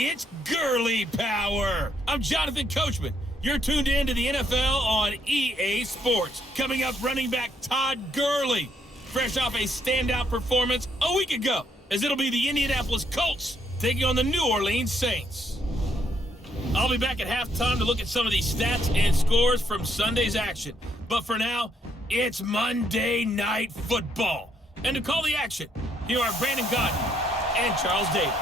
It's girly power. I'm Jonathan Coachman. You're tuned in to the NFL on EA Sports. Coming up, running back Todd Gurley, fresh off a standout performance a week ago, as it'll be the Indianapolis Colts taking on the New Orleans Saints. I'll be back at halftime to look at some of these stats and scores from Sunday's action. But for now, it's Monday Night Football. And to call the action, here are Brandon Godden and Charles Davis.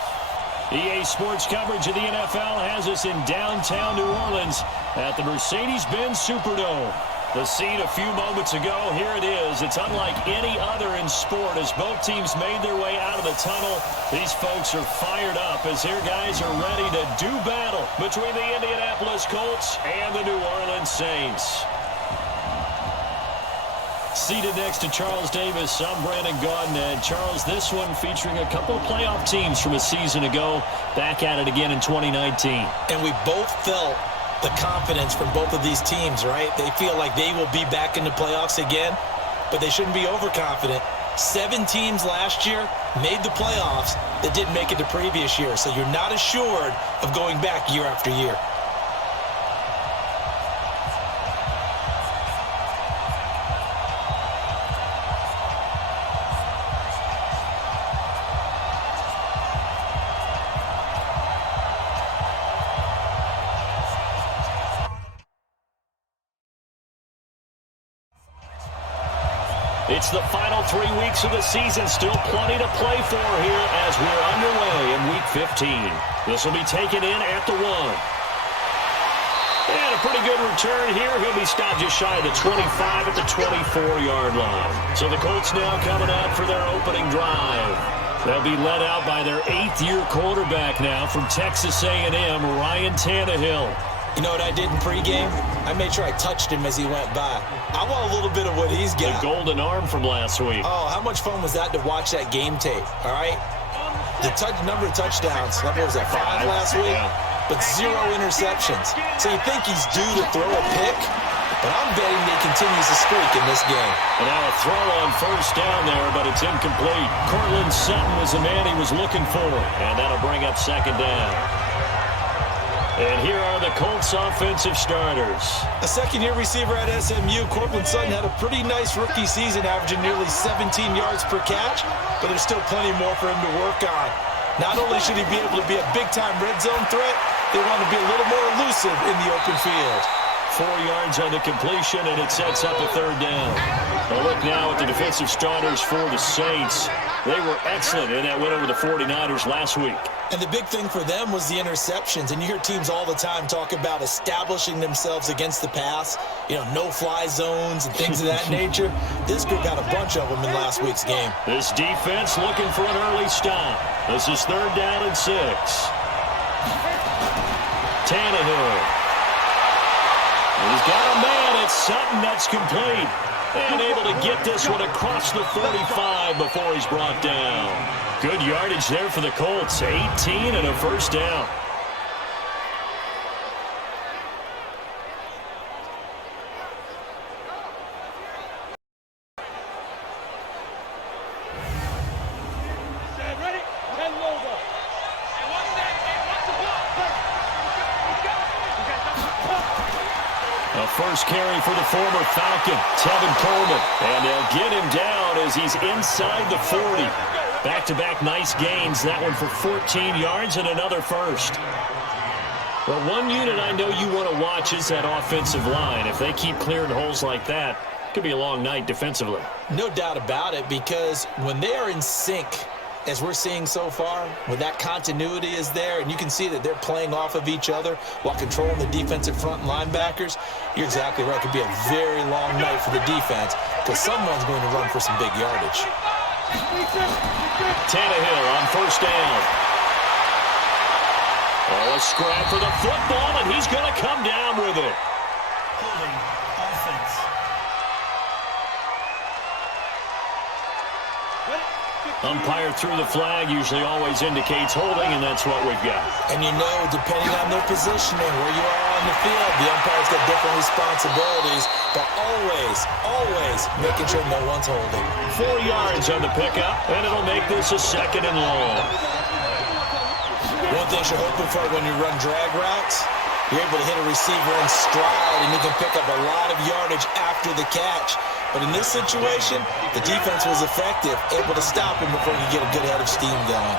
EA Sports coverage of the NFL has us in downtown New Orleans at the Mercedes-Benz Superdome. The scene a few moments ago, here it is. It's unlike any other in sport as both teams made their way out of the tunnel. These folks are fired up as their guys are ready to do battle between the Indianapolis Colts and the New Orleans Saints. Seated next to Charles Davis, I'm Brandon Gaudin. And Charles, this one featuring a couple of playoff teams from a season ago, back at it again in 2019. And we both felt the confidence from both of these teams, right? They feel like they will be back in the playoffs again, but they shouldn't be overconfident. 7 teams last year made the playoffs that didn't make it the previous year, so you're not assured of going back year after year. It's the final 3 weeks of the season. Still plenty to play for here as we're underway in Week 15. This will be taken in at the 1. And a pretty good return here. He'll be stopped just shy of the 25 at the 24-yard line. So the Colts now coming out for their opening drive. They'll be led out by their 8th-year quarterback now from Texas A&M, Ryan Tannehill. You know what I did in pregame? I made sure I touched him as he went by. I want a little bit of what he's got. The golden arm from last week. Oh, how much fun was that to watch that game tape, all right? The number of touchdowns, what was that, 5 last week? Yeah. But 0 interceptions. So you think he's due to throw a pick? But I'm betting he continues to streak in this game. And now a throw on first down there, but it's incomplete. Cortland Sutton was the man he was looking for. And that'll bring up second down. And here are the Colts offensive starters. A second-year receiver at SMU, Cortland Sutton, had a pretty nice rookie season, averaging nearly 17 yards per catch, but there's still plenty more for him to work on. Not only should he be able to be a big-time red zone threat, they want to be a little more elusive in the open field. 4 yards on the completion, and it sets up a third down. A look now at the defensive starters for the Saints. They were excellent in that win over the 49ers last week. And the big thing for them was the interceptions. And you hear teams all the time talk about establishing themselves against the pass, you know, no-fly zones and things of that nature. This group got a bunch of them in last week's game. This defense looking for an early stop. This is 3rd down and 6. Tannehill. He's got a man. It's Sutton. That's complete. And able to get this one across the 45 before he's brought down. Good yardage there for the Colts. 18 and a first down. A first carry for the former Falcon, Tevin Coleman. And they'll get him down as he's inside the 40. Back-to-back nice gains. That one for 14 yards and another first. Well, one unit I know you want to watch is that offensive line. If they keep clearing holes like that, it could be a long night defensively. No doubt about it, because when they are in sync, as we're seeing so far, when that continuity is there, and you can see that they're playing off of each other while controlling the defensive front linebackers, you're exactly right. It could be a very long night for the defense because someone's going to run for some big yardage. Tannehill on first down. Oh, a scrap for the football, and he's going to come down with it. Holding offense. Umpire threw the flag, usually always indicates holding, and that's what we've got. And you know, depending on their positioning, where you are on the field, the umpire's got different responsibilities, but always making sure no one's holding. 4 yards on the pickup, and it'll make this a 2nd and long. one thing you're hoping for when you run drag routes, you're able to hit a receiver in stride, and you can pick up a lot of yardage after the catch. But in this situation, the defense was effective, able to stop him before you get a good head of steam going.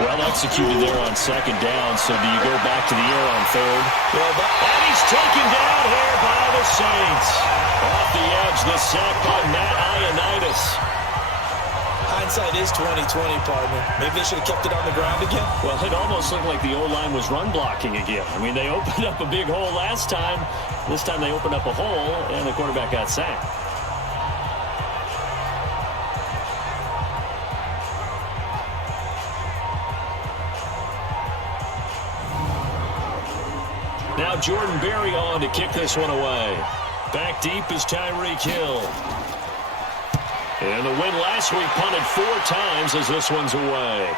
Well executed there on second down, so do you go back to the air on third? And he's taken down here by the Saints. Off the edge, the sack by Matt Ioannidis. Hindsight is 20/20, partner. Maybe they should have kept it on the ground again. Well, it almost looked like the O-line was run blocking again. I mean, they opened up a big hole last time. This time they opened up a hole, and the quarterback got sacked. Now Jordan Berry on to kick this one away. Back deep is Tyreek Hill. And the win last week punted 4 times as this one's away.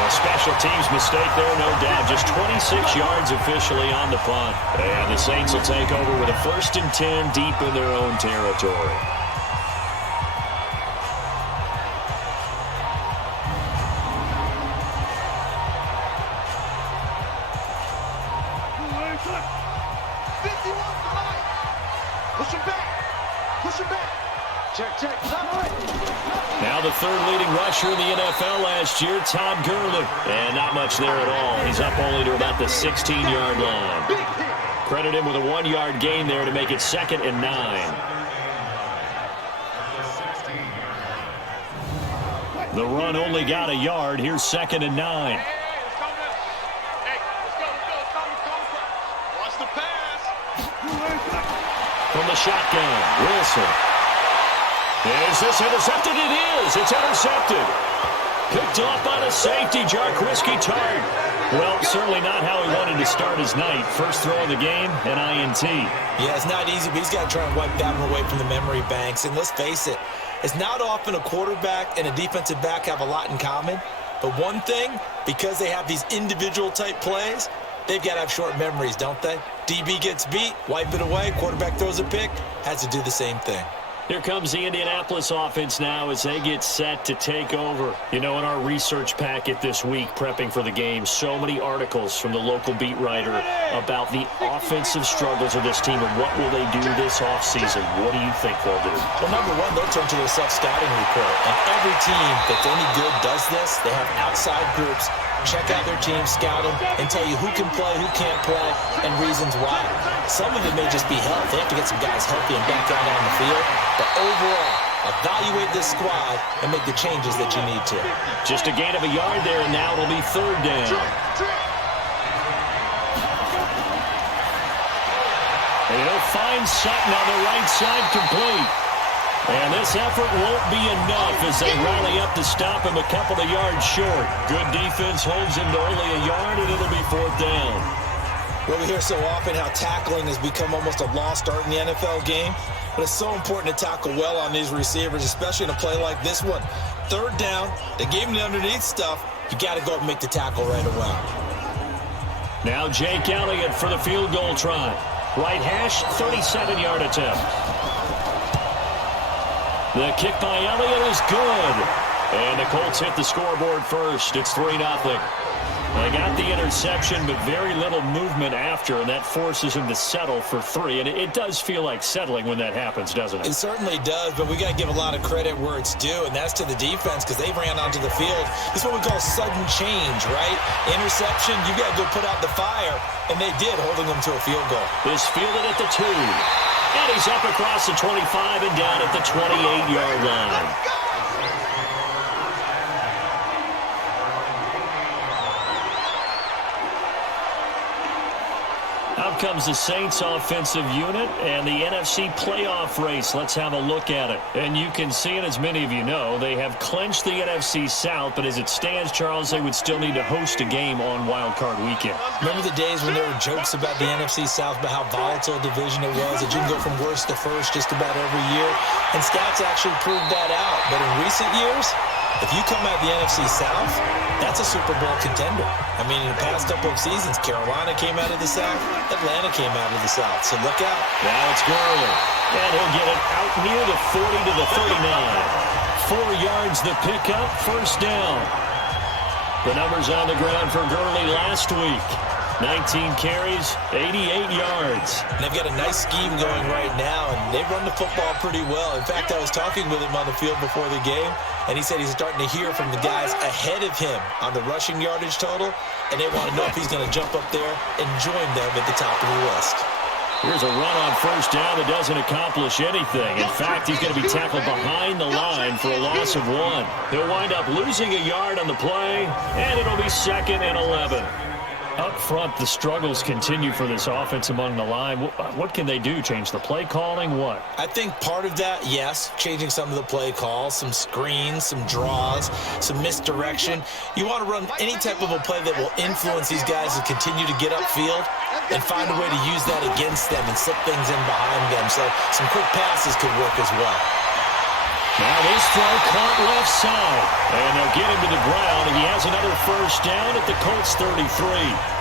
A special teams mistake there, no doubt. Just 26 yards officially on the punt. And the Saints will take over with a 1st and 10 deep in their own territory. Now the 3rd leading rusher in the NFL last year, Todd Gurley. And not much there at all. He's up only to about the 16-yard line. Credit him with a 1-yard gain there to make it 2nd and 9. The run only got a yard. Here's 2nd and 9. From the shotgun, Wilson. Is this intercepted? It is. It's intercepted. Picked off by the safety, Jarquiski Tart. Well, certainly not how he wanted to start his night. First throw of the game, an INT. Yeah, it's not easy, but he's got to try and wipe that one away from the memory banks. And let's face it, it's not often a quarterback and a defensive back have a lot in common. But one thing, because they have these individual type plays, they've got to have short memories, don't they? DB gets beat, wipe it away, quarterback throws a pick, has to do the same thing. Here comes the Indianapolis offense now as they get set to take over. You know, in our research packet this week, prepping for the game, so many articles from the local beat writer about the offensive struggles of this team and what will they do this offseason. What do you think they'll do? Well, number one, they'll turn to their self-scouting report. And every team that's any good does this. They have outside groups check out their team, scout them, and tell you who can play, who can't play, and reasons why. Some of it may just be health. They have to get some guys healthy and back out on the field. But overall, evaluate this squad and make the changes that you need to. Just a gain of a yard there, and now it'll be 3rd down. And he'll find Sutton on the right side complete. And this effort won't be enough as they rally up to stop him a couple of yards short. Good defense holds him to only a yard, and it'll be 4th down. Well, we hear so often how tackling has become almost a lost art in the NFL game. But it's so important to tackle well on these receivers, especially in a play like this one. 3rd down, they gave him the underneath stuff. You got to go up and make the tackle right away. Now Jake Elliott for the field goal try. Right hash, 37-yard attempt. The kick by Elliott is good. And the Colts hit the scoreboard first. It's 3-0. They got the interception, but very little movement after, and that forces him to settle for 3. And it does feel like settling when that happens, doesn't it? It certainly does, but we got to give a lot of credit where it's due, and that's to the defense because they ran onto the field. This is what we call sudden change, right? Interception, you got to go put out the fire, and they did, holding them to a field goal. Is fielded at the 2. And he's up across the 25 and down at the 28-yard line. Out comes the Saints offensive unit and the NFC playoff race. Let's have a look at it. And you can see it, as many of you know, they have clinched the NFC South, but as it stands, Charles, they would still need to host a game on Wild Card Weekend. Remember the days when there were jokes about the NFC South, about how volatile a division it was, that you can go from worst to first just about every year? And stats actually proved that out. But in recent years, if you come out of the NFC South, that's a Super Bowl contender. I mean, in the past couple of seasons, Carolina came out of the South, Atlanta came out of the South. So look out. Now it's Gurley. And he'll get it out near the 40 to the 39. 4 yards the pickup, first down. The numbers on the ground for Gurley last week. 19 carries, 88 yards. And they've got a nice scheme going right now, and they run the football pretty well. In fact, I was talking with him on the field before the game, and he said he's starting to hear from the guys ahead of him on the rushing yardage total, and they want to know if he's going to jump up there and join them at the top of the list. Here's a run on first down that doesn't accomplish anything. In fact, he's going to be tackled behind the line for a loss of 1. He'll wind up losing a yard on the play, and it'll be 2nd and 11. Up front, the struggles continue for this offense among the line. What can they do? Change the play calling? What? I think part of that, yes, changing some of the play calls, some screens, some draws, some misdirection. You want to run any type of a play that will influence these guys to continue to get upfield and find a way to use that against them and slip things in behind them. So some quick passes could work as well. Now this throw caught left side, and they'll get him to the ground, and he has another first down at the Colts 33.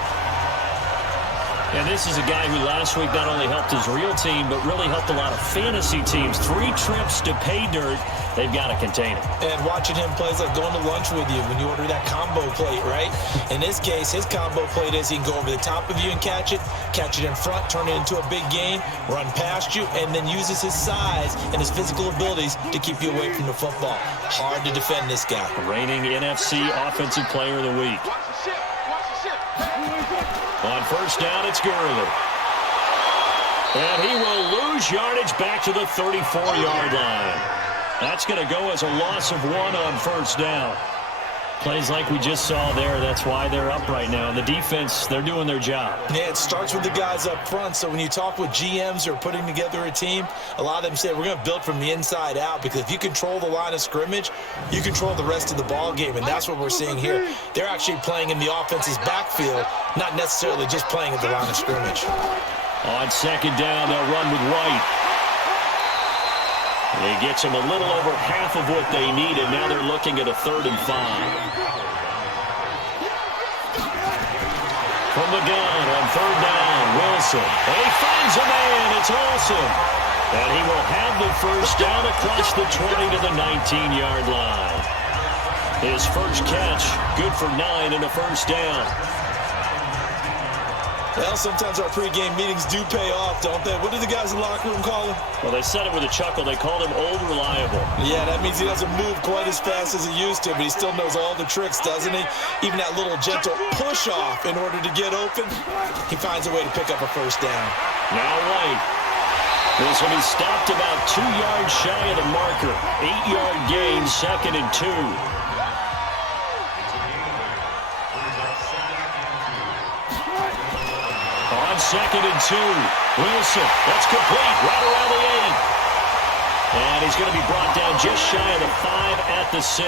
And this is a guy who last week not only helped his real team, but really helped a lot of fantasy teams. 3 trips to pay dirt. They've got to contain him. And watching him play is like going to lunch with you when you order that combo plate, right? In this case, his combo plate is he can go over the top of you and catch it in front, turn it into a big gain, run past you, and then uses his size and his physical abilities to keep you away from the football. Hard to defend this guy. Reigning NFC Offensive Player of the Week. On first down, it's Gurley. And he will lose yardage back to the 34-yard line. That's going to go as a loss of 1 on first down. Plays like we just saw there. That's why they're up right now. The defense, they're doing their job. Yeah, it starts with the guys up front. So when you talk with GMs who are putting together a team, a lot of them say we're going to build from the inside out, because if you control the line of scrimmage, you control the rest of the ball game, and that's what we're seeing here. They're actually playing in the offense's backfield, not necessarily just playing at the line of scrimmage. On second down, they'll run with White. He gets them a little over half of what they need, and now they're looking at a 3rd and 5. From the gun on 3rd down, Wilson. And he finds a man. It's Olsen. And he will have the first down across the 20 to the 19-yard line. His first catch, good for 9 and a first down. Well, sometimes our pregame meetings do pay off, don't they? What do the guys in the locker room call him? Well, they said it with a chuckle. They called him Old Reliable. Yeah, that means he doesn't move quite as fast as he used to, but he still knows all the tricks, doesn't he? Even that little gentle push-off in order to get open, he finds a way to pick up a first down. Now White. This will be stopped about 2 yards shy of the marker. 8-yard gain, 2nd and 2. On 2nd and 2, Wilson, that's complete, right around the 8. And he's going to be brought down just shy of the 5 at the 6.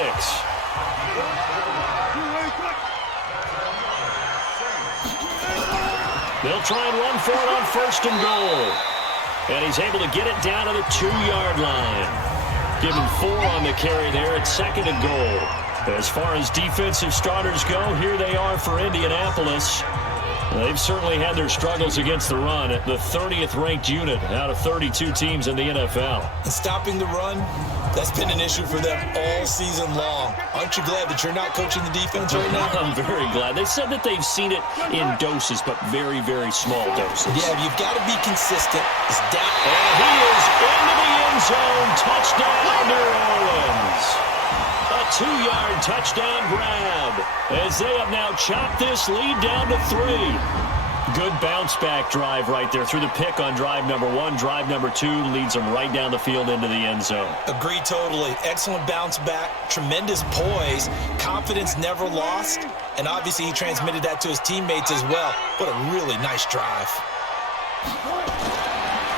They'll try and run for it on 1st and goal. And he's able to get it down to the 2-yard line. Give him 4 on the carry there at 2nd and goal. As far as defensive starters go, here they are for Indianapolis. They've certainly had their struggles against the run at the 30th ranked unit out of 32 teams in the NFL. And stopping the run, that's been an issue for them all season long. Aren't you glad that you're not coaching the defense right now? I'm very glad. They said that they've seen it in doses, but very, very small doses. Yeah, you've got to be consistent. It's down. And he is into the end zone. Touchdown, New Orleans. A 2-yard touchdown grab as they have now chopped this lead down to 3. Good bounce-back drive right there through the pick on drive number 1. Drive number 2 leads them right down the field into the end zone. Agree totally. Excellent bounce back, tremendous poise, confidence never lost, and obviously he transmitted that to his teammates as well. What a really nice drive.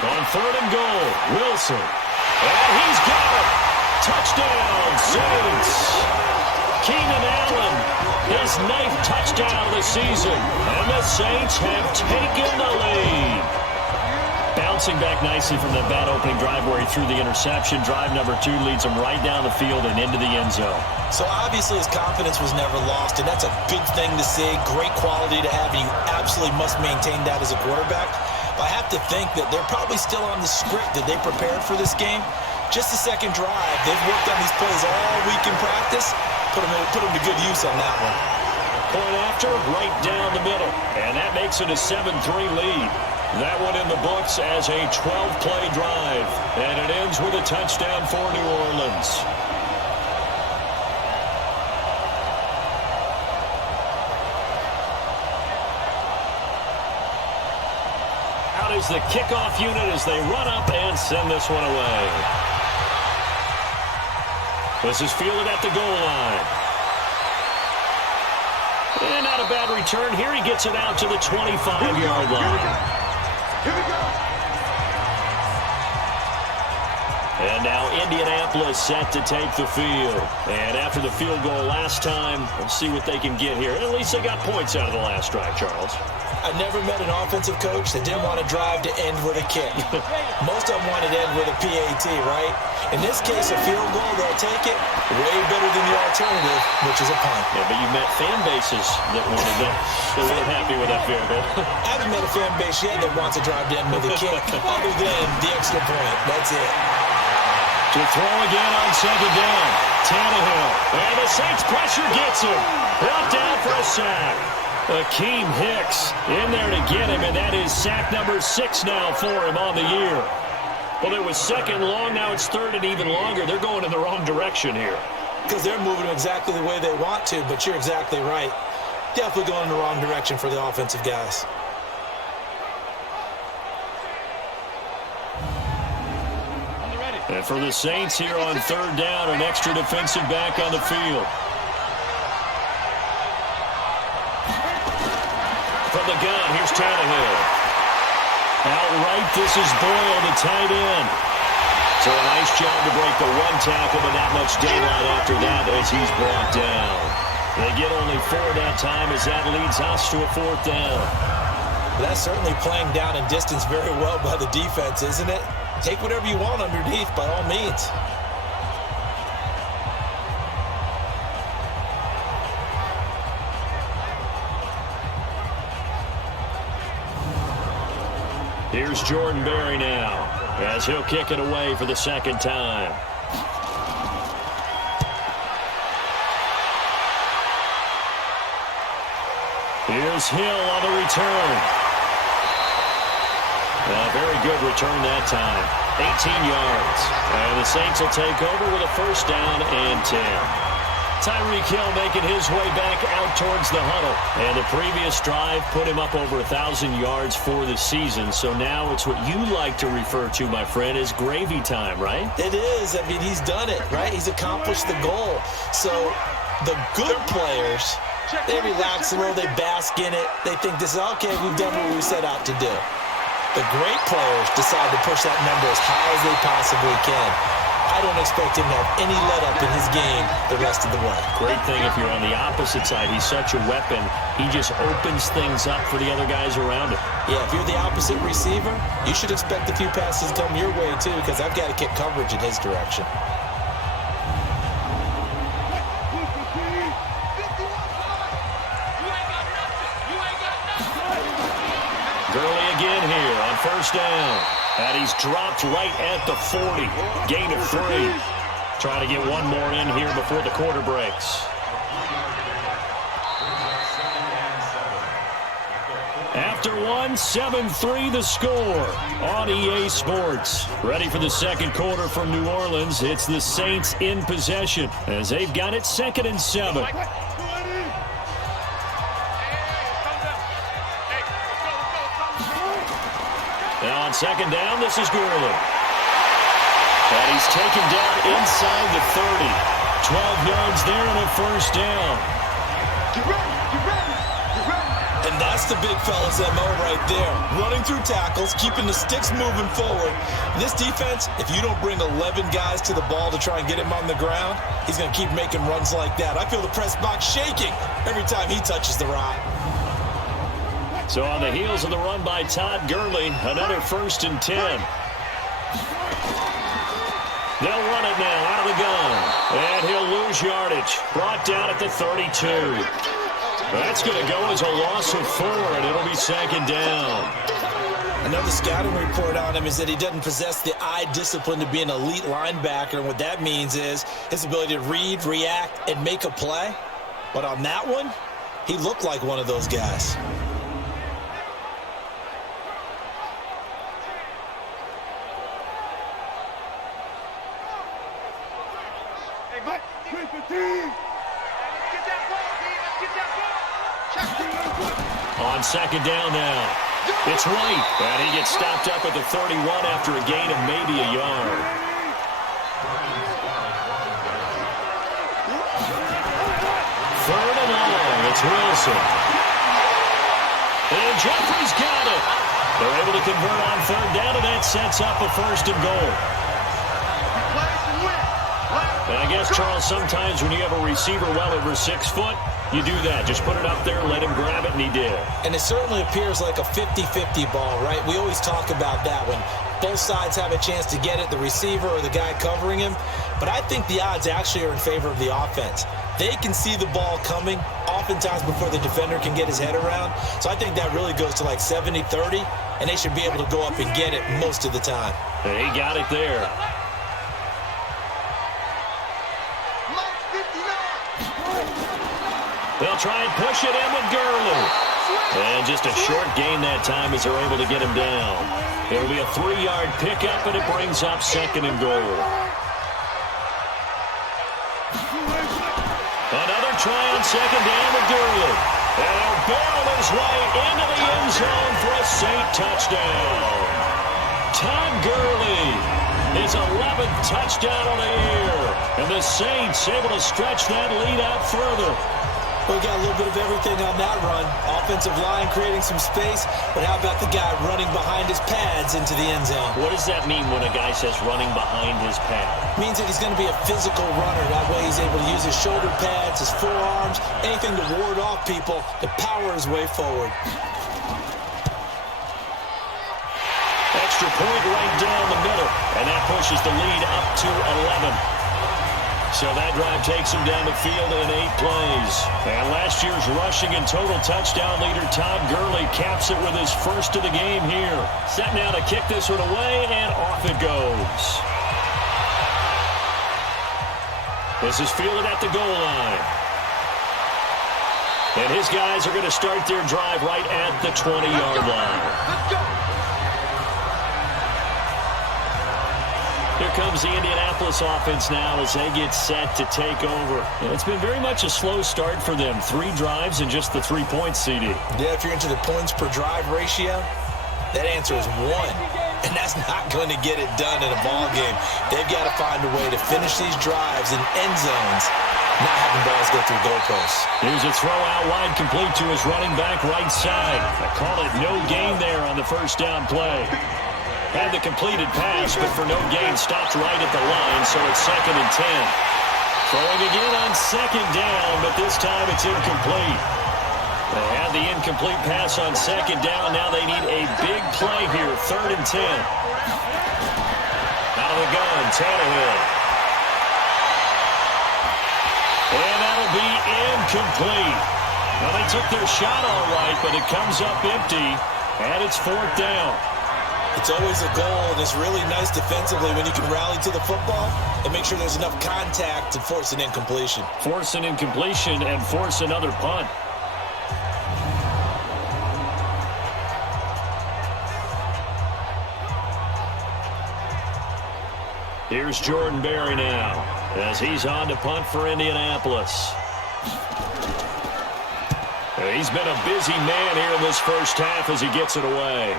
On 3rd and goal, Wilson. And he's got it. Touchdown, Saints. Keenan Allen, his 9th touchdown of the season. And the Saints have taken the lead. Bouncing back nicely from that bad opening drive where he threw the interception. Drive number 2 leads him right down the field and into the end zone. So obviously his confidence was never lost, and that's a good thing to see. Great quality to have, and you absolutely must maintain that as a quarterback. But I have to think that they're probably still on the script that they prepared for this game. just the second drive. They've worked on these plays all week in practice. Put them to good use on that one. Point after, right down the middle. And that makes it a 7-3 lead. That one in the books as a 12-play drive. And it ends with a touchdown for New Orleans. Out is the kickoff unit as they run up and send this one away. This is fielded at the goal line. And not a bad return here. He gets it out to the 25-yard line. Here we go. And now Indianapolis set to take the field. And after the field goal last time, we'll see what they can get here. At least they got points out of the last drive, Charles. I never met an offensive coach that didn't want to drive to end with a kick. Most of them wanted to end with a PAT, right? In this case, a field goal, they'll take it way better than the alternative, which is a punt. Yeah, but you met fan bases that wanted that. They weren't happy with that field goal. I haven't met a fan base yet that wants to drive to end with a kick, other than the extra point. That's it. To throw again on second down. Tannehill. And the Saints pressure gets him. Brought down for a sack. Akeem Hicks in there to get him, and that is sack number 6 now for him on the year. Well, it was second long, now it's third and even longer. They're going in the wrong direction here. Because they're moving exactly the way they want to, but you're exactly right. Definitely going in the wrong direction for the offensive guys. And for the Saints here on third down, an extra defensive back on the field. From the gun, here's Tannehill. Outright, this is Boyle, the tight end. So a nice job to break the one tackle, but not much daylight after that as he's brought down. They get only 4 that time as that leads us to a 4th down. That's certainly playing down and distance very well by the defense, isn't it? Take whatever you want underneath, by all means. Here's Jordan Berry now, as he'll kick it away for the second time. Here's Hill on the return. A very good return that time. 18 yards. And the Saints will take over with a 1st down and 10. Tyreek Hill making his way back out towards the huddle. And the previous drive put him up over 1,000 yards for the season. So now it's what you like to refer to, my friend, as gravy time, right? It is. I mean, he's done it, right? He's accomplished the goal. So the good players, they relax a little, they bask in it. They think this is, okay, we've done what we set out to do. The great players decide to push that number as high as they possibly can. I don't expect him to have any let-up in his game the rest of the way. Great thing if you're on the opposite side. He's such a weapon. He just opens things up for the other guys around him. Yeah, if you're the opposite receiver, you should expect a few passes come your way, too, because I've got to kick coverage in his direction. Gurley again here on 1st down. And he's dropped right at the 40. Gain of 3. Trying to get one more in here before the quarter breaks. After one, 7-3 the score on EA Sports. Ready for the second quarter from New Orleans. It's the Saints in possession as they've got it 2nd and 7. Now on 2nd down, this is Gurley. And he's taken down inside the 30. 12 yards there and a 1st down. Get ready, get ready, get ready. And that's the big fella's MO right there. Running through tackles, keeping the sticks moving forward. This defense, if you don't bring 11 guys to the ball to try and get him on the ground, he's going to keep making runs like that. I feel the press box shaking every time he touches the rock. So on the heels of the run by Todd Gurley, another 1st and 10. They'll run it now out of the gun. And he'll lose yardage. Brought down at the 32. That's going to go as a loss of 4, and it'll be 2nd down. Another scouting report on him is that he doesn't possess the eye discipline to be an elite linebacker, and what that means is his ability to read, react, and make a play. But on that one, he looked like one of those guys. Hey, Mike, Get that ball, D. Let's get that ball. On second down now. It's White, and he gets stopped up at the 31 after a gain of maybe a yard. Third and long, it's Wilson. And Jeffrey's got it. They're able to convert on third down, and that sets up a first and goal. And I guess, Charles, sometimes when you have a receiver well over 6 foot, you do that. Just put it up there, let him grab it, and he did. And it certainly appears like a 50-50 ball, right? We always talk about that when both sides have a chance to get it, the receiver or the guy covering him. But I think the odds actually are in favor of the offense. They can see the ball coming oftentimes before the defender can get his head around. So I think that really goes to like 70-30, and they should be able to go up and get it most of the time. And he got it there. They'll try and push it in with Gurley. And just a short gain that time as they're able to get him down. It'll be a 3-yard pickup, and it brings up second and goal. Another try on second down with Gurley. And he'll barrel his way into the end zone for a Saint touchdown. Todd Gurley, his 11th touchdown of the year. And the Saints able to stretch that lead out further. We got a little bit of everything on that run. Offensive line creating some space, but how about the guy running behind his pads into the end zone? What does that mean when a guy says running behind his pad? Means that he's going to be a physical runner. That way he's able to use his shoulder pads, his forearms, anything to ward off people to power his way forward. Extra point right down the middle, and that pushes the lead up to 11. So that drive takes him down the field in 8 plays. And last year's rushing and total touchdown leader Todd Gurley caps it with his first of the game here. Set now to kick this one away, and off it goes. This is fielded at the goal line. And his guys are going to start their drive right at the 20-yard line. Let's go. Here comes the Indianapolis offense now as they get set to take over. And it's been very much a slow start for them. 3 drives and just the 3 points, CD. Yeah, if you're into the points per drive ratio, that answer is 1. And that's not going to get it done in a ball game. They've got to find a way to finish these drives in end zones, not having balls go through goalposts. Here's a throw out wide complete to his running back right side. I call it no gain there on the first down play. Had the completed pass, but for no gain, stopped right at the line, so it's 2nd and 10. Throwing again on 2nd down, but this time it's incomplete. They had the incomplete pass on 2nd down. Now they need a big play here, 3rd and 10. Out of the gun, Tannehill. And that'll be incomplete. Well, they took their shot all right, but it comes up empty, and it's 4th down. It's always a goal, and it's really nice defensively when you can rally to the football and make sure there's enough contact to force an incompletion. Force an incompletion and force another punt. Here's Jordan Berry now as he's on to punt for Indianapolis. He's been a busy man here in this first half as he gets it away.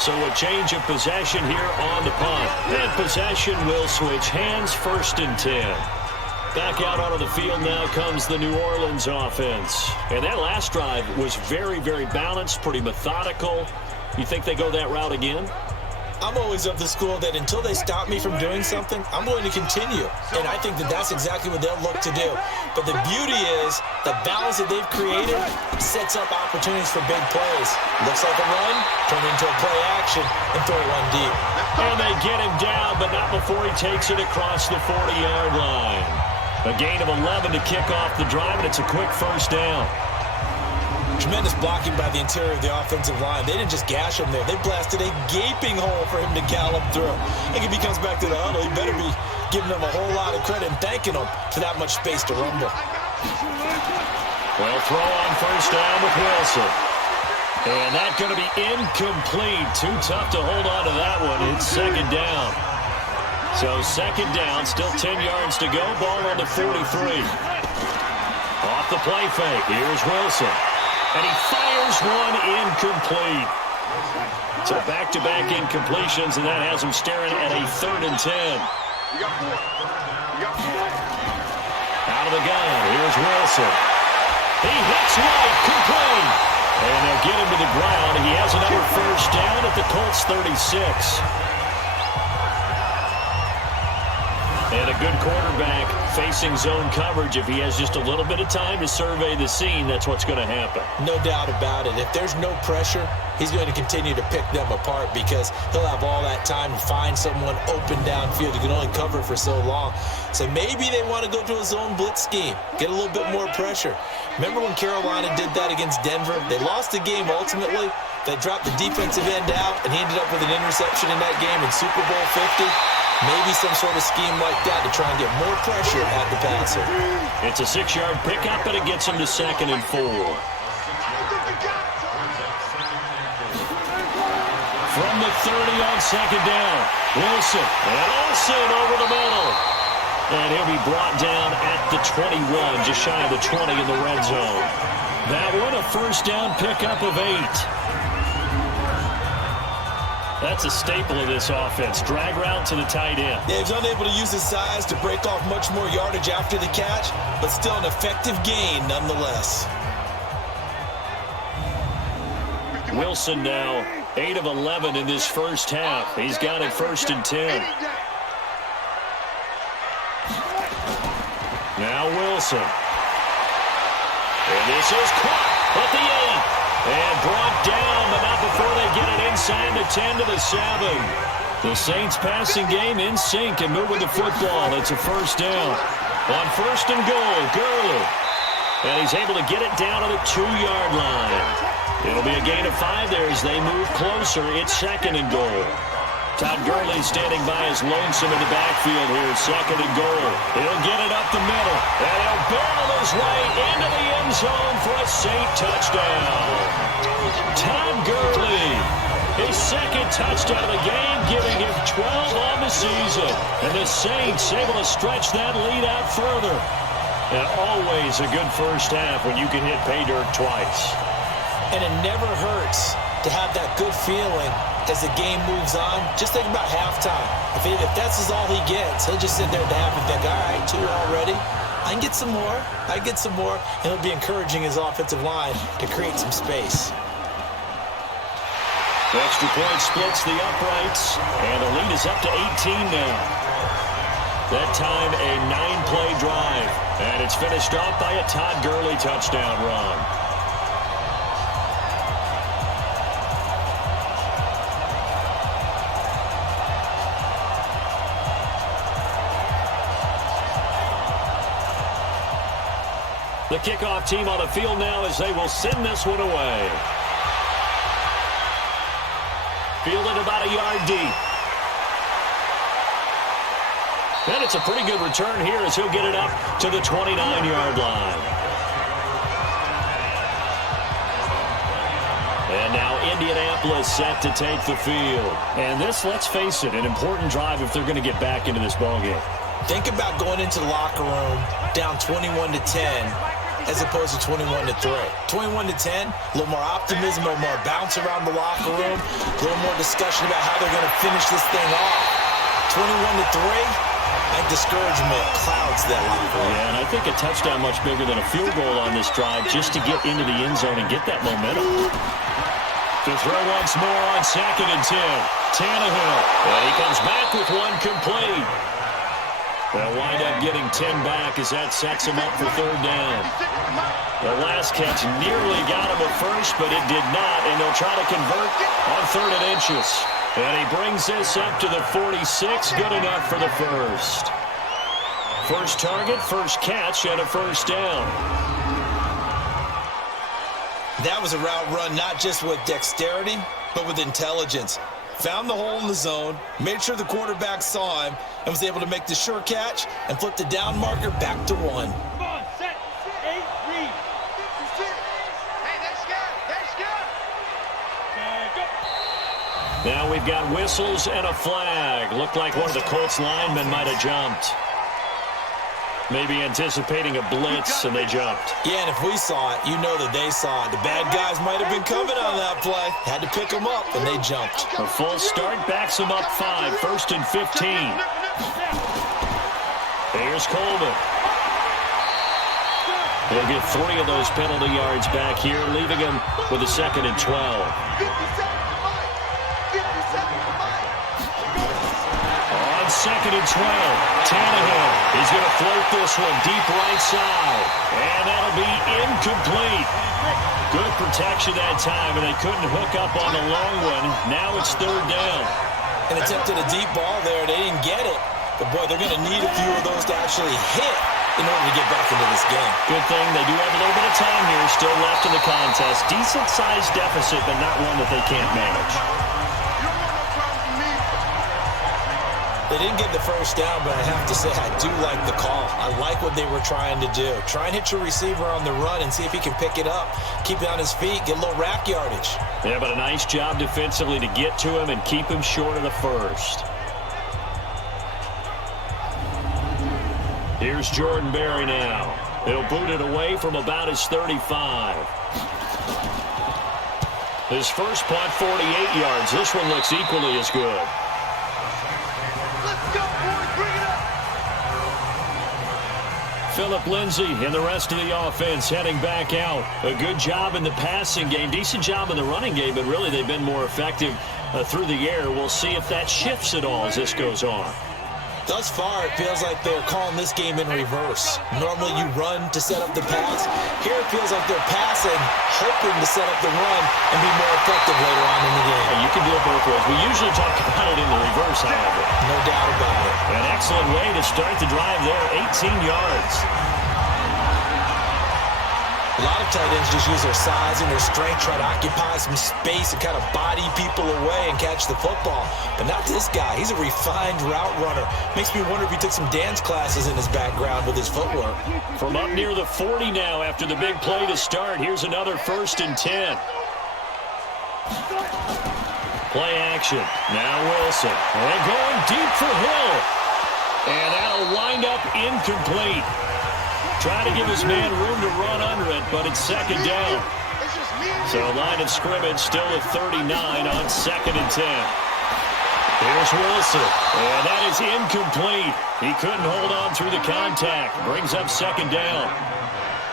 So a change of possession here on the punt. And possession will switch hands, 1st and 10. Back out onto the field now comes the New Orleans offense. And that last drive was very, very balanced, pretty methodical. You think they go that route again? I'm always of the school that until they stop me from doing something, I'm going to continue. And I think that that's exactly what they'll look to do. But the beauty is the balance that they've created sets up opportunities for big plays. Looks like a run, turn into a play action, and throw one deep. And they get him down, but not before he takes it across the 40-yard line. A gain of 11 to kick off the drive, and it's a quick first down. Tremendous blocking by the interior of the offensive line. They didn't just gash him there. They blasted a gaping hole for him to gallop through. I think if he comes back to the huddle, he better be giving them a whole lot of credit and thanking them for that much space to rumble. Well, throw on first down with Wilson. And that's going to be incomplete. Too tough to hold on to that one. It's second down. So second down, still 10 yards to go. Ball on the 43. Off the play fake. Here's Wilson. And he fires one incomplete. So back-to-back incompletions, and that has him staring at a 3rd and 10. Out of the gun. Here's Wilson. He hits right, complete. And they'll get him to the ground. He has another first down at the Colts 36. And a good quarterback facing zone coverage. If he has just a little bit of time to survey the scene, that's what's going to happen. No doubt about it. If there's no pressure, he's going to continue to pick them apart because he'll have all that time to find someone open downfield. He can only cover for so long. So maybe they want to go to a zone blitz scheme, get a little bit more pressure. Remember when Carolina did that against Denver? They lost the game ultimately. They dropped the defensive end out, and he ended up with an interception in that game in Super Bowl 50. Maybe some sort of scheme like that to try and get more pressure at the passer. It's a 6-yard pickup, and it gets him to 2nd and 4. From the 30 on second down, Wilson. And Olsen over the middle. And he'll be brought down at the 21, just shy of the 20 in the red zone. That one, a first down pickup of 8. That's a staple of this offense. Drag route to the tight end. Yeah, he's unable to use his size to break off much more yardage after the catch, but still an effective gain nonetheless. Wilson now 8 of 11 in this first half. He's got it 1st and 10. Now Wilson. And this is caught at the 8. And brought down, but not before they get it inside the 10 to the 7. The Saints passing game in sync and moving the football. It's a first down. On 1st and goal, Gurley. And he's able to get it down to the 2-yard line. It'll be a gain of 5 there as they move closer. It's 2nd and goal. Todd Gurley standing by his lonesome in the backfield here. 2nd and goal. He'll get it up the middle. And he'll barrel his way into the end zone for a Saint touchdown. Todd Gurley, his 2nd touchdown of the game, giving him 12 on the season. And the Saints able to stretch that lead out further. And always a good first half when you can hit pay dirt twice. And it never hurts to have that good feeling as the game moves on. Just think about halftime. If that's all he gets, he'll just sit there at the half and think, all right, 2 already. I can get some more. I can get some more. And he'll be encouraging his offensive line to create some space. The extra point splits the uprights. And the lead is up to 18 now. That time a 9-play drive. And it's finished off by a Todd Gurley touchdown run. The kickoff team on the field now as they will send this one away. Fielded about a yard deep. And it's a pretty good return here as he'll get it up to the 29-yard line. And now Indianapolis set to take the field. And this, let's face it, an important drive if they're going to get back into this ballgame. Think about going into the locker room down 21-10 as opposed to 21-3. 21-10, a little more optimism, a little more bounce around the locker room, a little more discussion about how they're going to finish this thing off. 21-3, I think discouragement clouds that locker room. Yeah, and I think a touchdown much bigger than a field goal on this drive just to get into the end zone and get that momentum. To throw once more on 2nd and 10. Tannehill. And he comes back with one complete. They'll wind up getting 10 back as that sets him up for 3rd down. The last catch nearly got him at first, but it did not, and they'll try to convert on 3rd and inches. And he brings this up to the 46, good enough for the first. First target, first catch, and a first down. That was a route run not just with dexterity, but with intelligence. Found the hole in the zone, made sure the quarterback saw him, and was able to make the sure catch and flip the down marker back to 1. Come on, set, 8, read. Hey, that's good, that's good. Now we've got whistles and a flag. Looked like one of the Colts linemen might have jumped. Maybe anticipating a blitz, and they jumped. Yeah, and if we saw it, you know that they saw it. The bad guys might have been coming on that play. Had to pick them up, and they jumped. A full start backs them up 5, 1st and 15. Here's Coleman. He'll get 3 of those penalty yards back here, leaving him with a 2nd and 12. On 2nd and 12, Tannehill is going to float this one deep right side. And that'll be incomplete. Good protection that time, and they couldn't hook up on the long one. Now it's 3rd down. And attempted a deep ball there. They didn't get it. But, boy, they're going to need a few of those to actually hit in order to get back into this game. Good thing they do have a little bit of time here still left in the contest. Decent-sized deficit, but not one that they can't manage. They didn't get the first down, but I have to say I do like the call. I like what they were trying to do. Try and hit your receiver on the run and see if he can pick it up. Keep it on his feet, get a little rack yardage. Yeah, but a nice job defensively to get to him and keep him short of the first. Here's Jordan Berry now. He'll boot it away from about his 35. His first punt, 48 yards. This one looks equally as good. Let's go, boys, bring it up. Phillip Lindsay and the rest of the offense heading back out. A good job in the passing game, decent job in the running game, but really they've been more effective through the air. We'll see if that shifts at all as this goes on. Thus far, it feels like they're calling this game in reverse. Normally you run to set up the pass. Here it feels like they're passing, hoping to set up the run and be more effective later on in the game. You can do it both ways. We usually talk about it in the reverse, however. No doubt about it. An excellent way to start the drive there, 18 yards. A lot of tight ends just use their size and their strength, try to occupy some space and kind of body people away and catch the football. But not this guy. He's a refined route runner. Makes me wonder if he took some dance classes in his background with his footwork. From up near the 40 now after the big play to start, here's another 1st and 10. Play action. Now Wilson. And going deep for Hill. And that'll wind up incomplete. Trying to give his man room to run under it, but it's 2nd down. So line of scrimmage still at 39 on 2nd and 10. Here's Wilson, and that is incomplete. He couldn't hold on through the contact. Brings up 2nd down.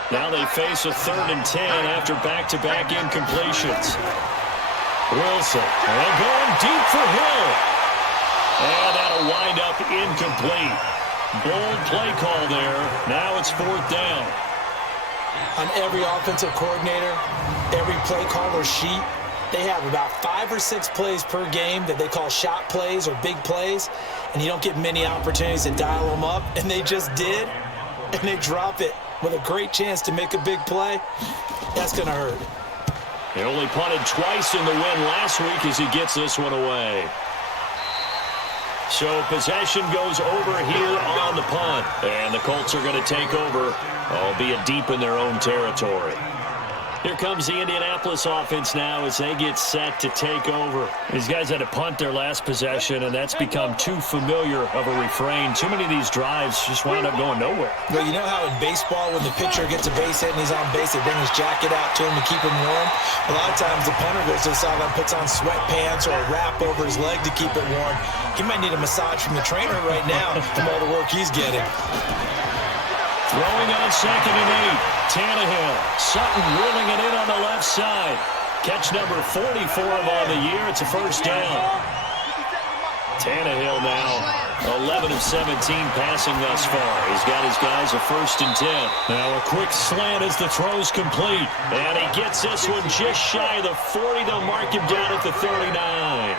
Now they face a 3rd and 10 after back-to-back incompletions. Wilson, and going deep for Hill. And that'll wind up incomplete. Bold play call there. Now it's 4th down. On every offensive coordinator, every play caller sheet, they have about 5 or 6 plays per game that they call shot plays or big plays, and you don't get many opportunities to dial them up, and they just did, and they drop it with a great chance to make a big play. That's going to hurt. He only punted twice in the win last week as he gets this one away. So possession goes over here on the punt. And the Colts are going to take over, albeit deep in their own territory. Here comes the Indianapolis offense now as they get set to take over. These guys had to punt their last possession, and that's become too familiar of a refrain. Too many of these drives just wound up going nowhere. Well, you know how in baseball when the pitcher gets a base hit and he's on base, they bring his jacket out to him to keep him warm? A lot of times the punter goes to the sideline, puts on sweatpants or a wrap over his leg to keep it warm. He might need a massage from the trainer right now from all the work he's getting. Throwing on 2nd and 8. Tannehill. Sutton whirling it in on the left side. Catch number 40 for him on the year. It's a 1st down. Tannehill now 11 of 17 passing thus far. He's got his guys a 1st and 10. Now a quick slant as the throw's complete. And he gets this one just shy of the 40. They'll mark him down at the 39.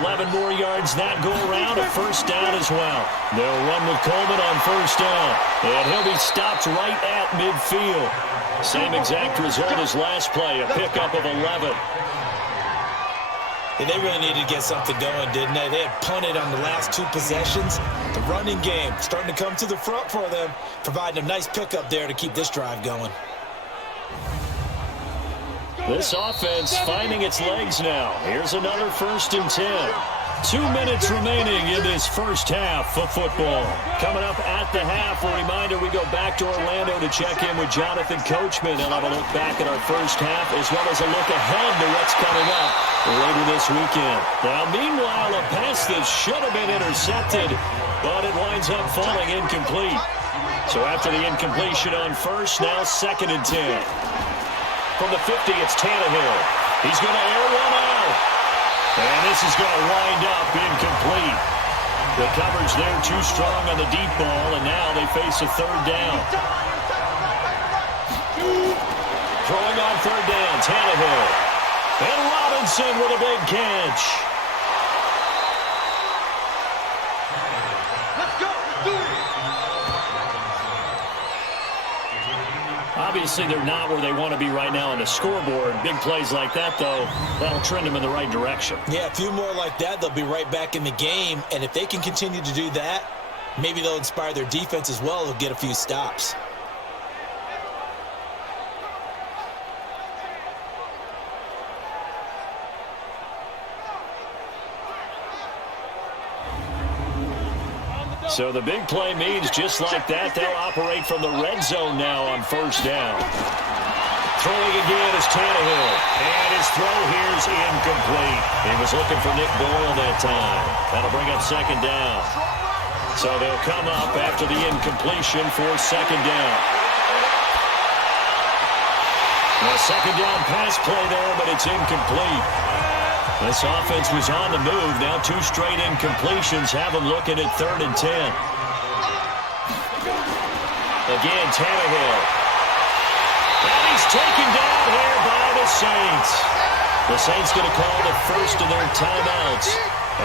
11 more yards that go around, a first down as well. They'll run with Coleman on first down, and he'll be stopped right at midfield. Same exact result as last play, a pickup of 11. Yeah, they really needed to get something going, didn't they? They had punted on the last 2 possessions. The running game starting to come to the front for them, providing a nice pickup there to keep this drive going. This offense finding its legs now. Here's another 1st and 10. 2 minutes remaining in this first half of football. Coming up at the half, a reminder we go back to Orlando to check in with Jonathan Coachman. He'll have a look back at our first half as well as a look ahead to what's coming up later this weekend. Now, meanwhile, a pass that should have been intercepted, but it winds up falling incomplete. So after the incompletion on first, now 2nd and 10. From the 50, it's Tannehill. He's going to air one out. And this is going to wind up incomplete. The coverage there too strong on the deep ball, and now they face a 3rd down. Throwing on 3rd down, Tannehill. And Robinson with a big catch. Let's go. Let's do it. Obviously, they're not where they want to be right now on the scoreboard. Big plays like that, though, that'll trend them in the right direction. Yeah, a few more like that, they'll be right back in the game. And if they can continue to do that, maybe they'll inspire their defense as well. They'll get a few stops. So the big play means just like that, they'll operate from the red zone now on first down. Throwing again is Tannehill. And his throw here's incomplete. He was looking for Nick Boyle that time. That'll bring up 2nd down. So they'll come up after the incompletion for 2nd down. A 2nd down pass play there, but it's incomplete. This offense was on the move. Now 2 straight incompletions have them looking at 3rd and 10. Again, Tannehill. And he's taken down here by the Saints. The Saints going to call the first of their timeouts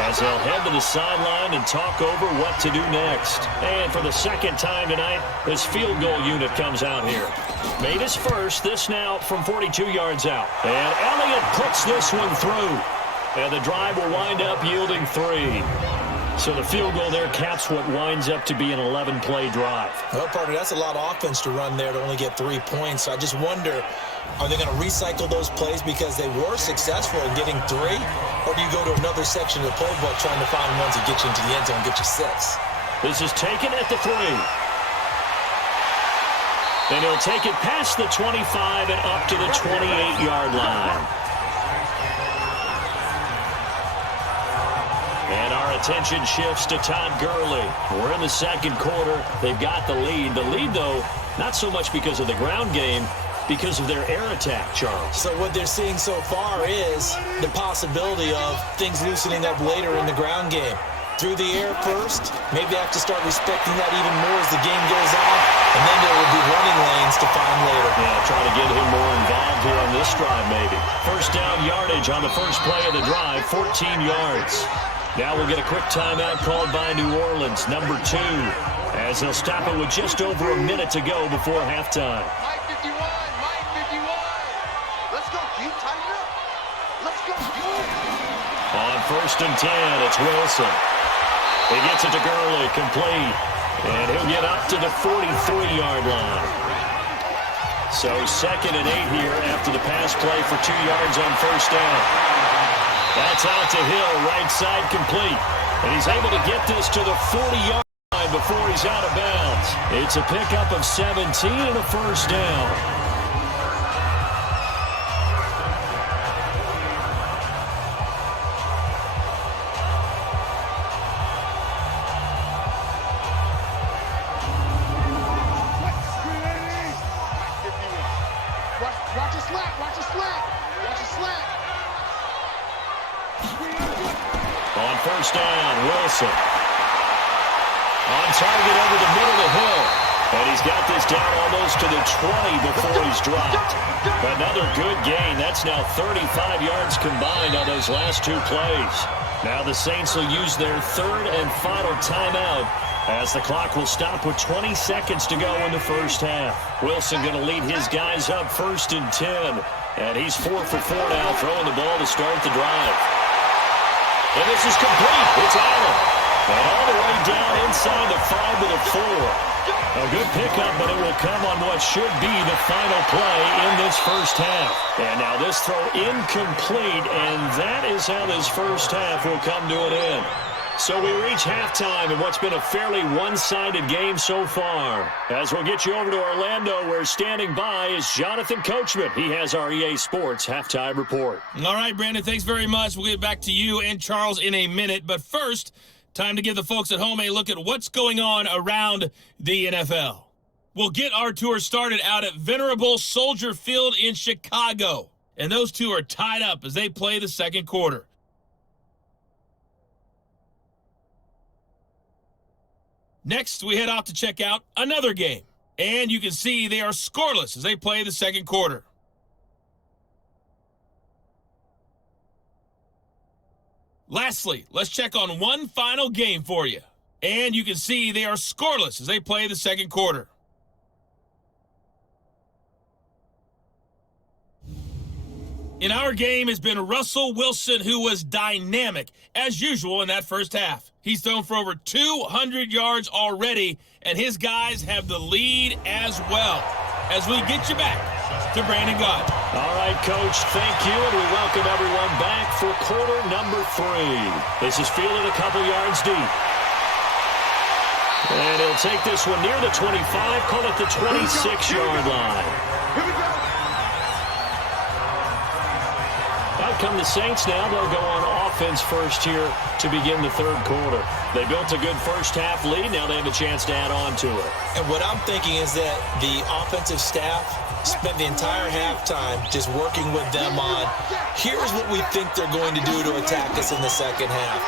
as they'll head to the sideline and talk over what to do next. And for the 2nd time tonight, this field goal unit comes out here. Made his first, this now from 42 yards out. And Elliott puts this one through. And the drive will wind up yielding 3. So the field goal there caps what winds up to be an 11-play drive. Well, partner, that's a lot of offense to run there to only get 3 points. So I just wonder, are they going to recycle those plays because they were successful in getting 3? Or do you go to another section of the playbook trying to find ones that get you into the end zone and get you 6? This is taken at the 3. And he'll take it past the 25 and up to the 28-yard line. And our attention shifts to Todd Gurley. We're in the 2nd quarter. They've got the lead. The lead, though, not so much because of the ground game, because of their air attack, Charles. So what they're seeing so far is the possibility of things loosening up later in the ground game. Through the air first, maybe they have to start respecting that even more as the game goes on, and then there will be running lanes to find later. Yeah, try to get him more involved here on this drive, maybe. First down yardage on the first play of the drive, 14 yards. Now we'll get a quick timeout called by New Orleans, number 2, as they'll stop it with just over a minute to go before halftime. Mike 51, Mike 51. Let's go, Keith, tighten up. Let's go, On 1st and 10, it's Wilson. He gets it to Gurley, complete. And he'll get up to the 43-yard line. So 2nd and 8 here after the pass play for 2 yards on first down. That's out to Hill, right side complete. And he's able to get this to the 40-yard line before he's out of bounds. It's a pickup of 17 and a first down. Watch your slack, watch your slack, watch your slack. On first down, Wilson. On target over the middle of Hill. And he's got this down almost to the 20 before he's dropped. Another good gain. That's now 35 yards combined on those last 2 plays. Now the Saints will use their third and final timeout as the clock will stop with 20 seconds to go in the first half. Wilson going to lead his guys up 1st and 10. And he's 4 for 4 now, throwing the ball to start the drive. And this is complete. It's Allen. And all the way down inside the 5 to the 4. A good pickup, but it will come on what should be the final play in this first half. And now this throw incomplete, and that is how this first half will come to an end. So we reach halftime in what's been a fairly one-sided game so far. As we'll get you over to Orlando, where standing by is Jonathan Coachman. He has our EA Sports halftime report. All right, Brandon, thanks very much. We'll get back to you and Charles in a minute. But first, time to give the folks at home a look at what's going on around the NFL. We'll get our tour started out at Venerable Soldier Field in Chicago. And those two are tied up as they play the second quarter. Next, we head off to check out another game. And you can see they are scoreless as they play the second quarter. Lastly, let's check on one final game for you. And you can see they are scoreless as they play the second quarter. In our game has been Russell Wilson, who was dynamic, as usual, in that first half. He's thrown for over 200 yards already, and his guys have the lead as well. As we get you back to Brandon Gott. All right, Coach, thank you, and we welcome everyone back for quarter number 3. This is fielded a couple yards deep. And he'll take this one near the 25, call it the 26-yard line. Here we go. Out come the Saints now. They'll go on offense first here to begin the third quarter. They built a good first half lead. Now they have a chance to add on to it. And what I'm thinking is that the offensive staff spent the entire halftime just working with them on, here's what we think they're going to do to attack us in the second half.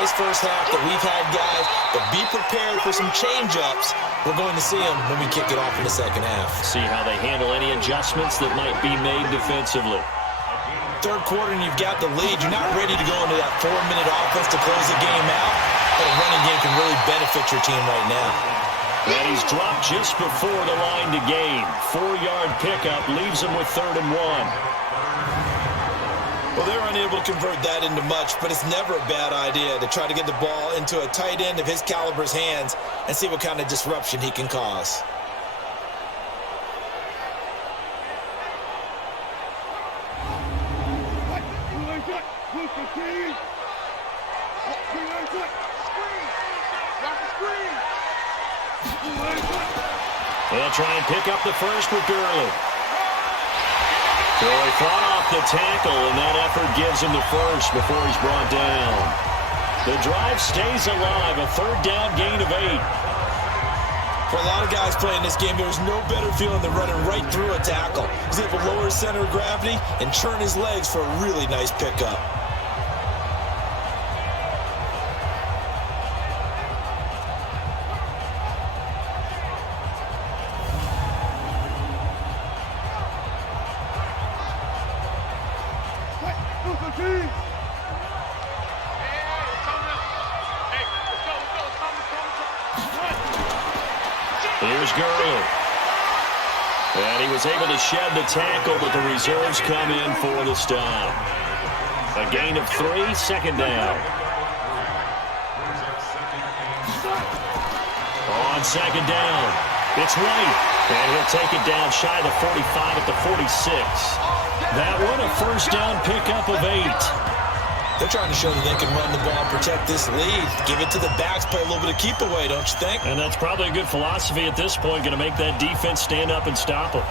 Nice first half that we've had, guys, but be prepared for some change-ups. We're going to see them when we kick it off in the second half. See how they handle any adjustments that might be made defensively. Third quarter and you've got the lead. You're not ready to go into that 4-minute offense to close the game out, but a running game can really benefit your team right now. And he's dropped just before the line to gain. 4-yard pickup leaves him with 3rd and 1. Well, they're unable to convert that into much, but it's never a bad idea to try to get the ball into a tight end of his caliber's hands and see what kind of disruption he can cause. They'll try and pick up the first with Gurley. So he fought off the tackle, and that effort gives him the first before he's brought down. The drive stays alive, a 3rd down gain of 8. For a lot of guys playing this game, there's no better feeling than running right through a tackle. He's able to lower his center of gravity and turn his legs for a really nice pickup. Here's Gurley. And he was able to shed the tackle, but the reserves come in for the stop. A gain of 3, 2nd down. On 2nd down, it's White. And he'll take it down shy of the 45 at the 46. That one, a 1st down pickup of 8. They're trying to show that they can run the ball and protect this lead. Give it to the backs, play a little bit of keep away, don't you think? And that's probably a good philosophy at this point, going to make that defense stand up and stop them.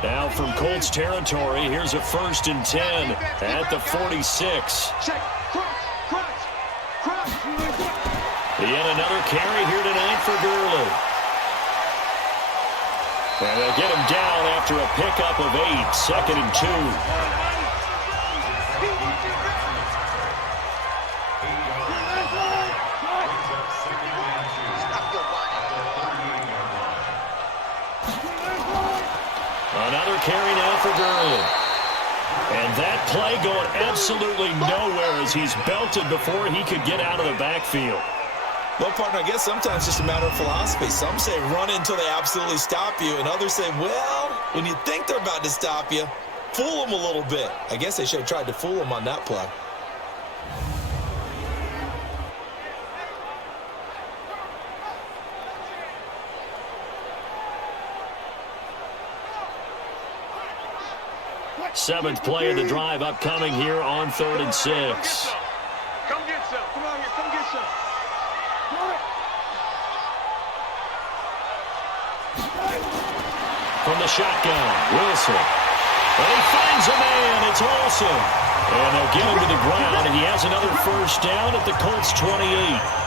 Now from Colts territory, here's a 1st and 10 at the 46. Yet another carry here tonight for Gurley. And they'll get him down after a pickup of 8, 2nd and 2. carry now for Gurley. And that play going absolutely nowhere as he's belted before he could get out of the backfield. Well, partner, I guess sometimes it's just a matter of philosophy. Some say run until they absolutely stop you, and others say, well, when you think they're about to stop you, fool them a little bit. I guess they should have tried to fool them on that play. Seventh play of the drive upcoming here on 3rd and 6. Come get some. Come on here. Come get some. From the shotgun, Wilson. And he finds a man. It's Wilson. And they'll get him to the ground, and he has another first down at the Colts 28.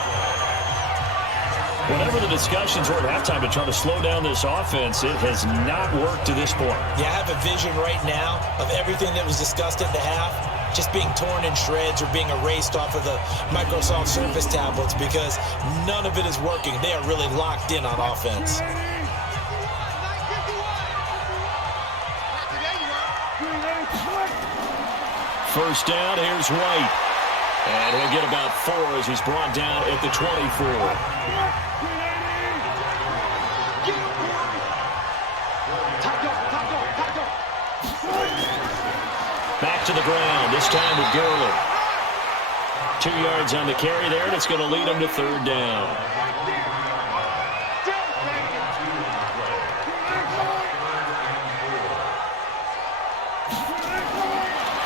Whatever the discussions were at halftime to try to slow down this offense, it has not worked to this point. Yeah, I have a vision right now of everything that was discussed at the half just being torn in shreds or being erased off of the Microsoft Surface tablets because none of it is working. They are really locked in on offense. First down, here's White. And he'll get about 4 as he's brought down at the 24. Back to the ground, this time with Gurley. 2 yards on the carry there, and it's going to lead him to 3rd down.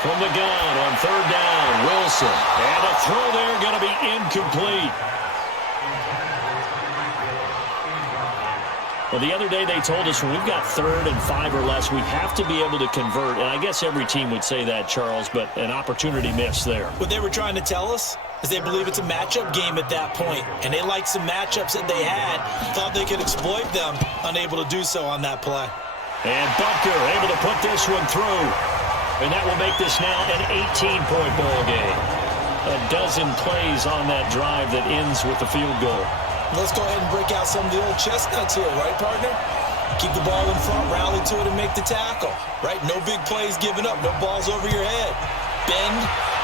From the gun on 3rd down, Wilson. And a throw there going to be incomplete. Well, the other day they told us when we've got 3rd and 5 or less, we have to be able to convert. And I guess every team would say that, Charles, but an opportunity missed there. What they were trying to tell us is they believe it's a matchup game at that point, and they liked some matchups that they had, thought they could exploit them, unable to do so on that play. And Butker able to put this one through. And that will make this now an 18-point ball game. A dozen plays on that drive that ends with the field goal. Let's go ahead and break out some of the old chestnuts here, right, partner? Keep the ball in front, rally to it, and make the tackle, right? No big plays given up, no balls over your head. Bend,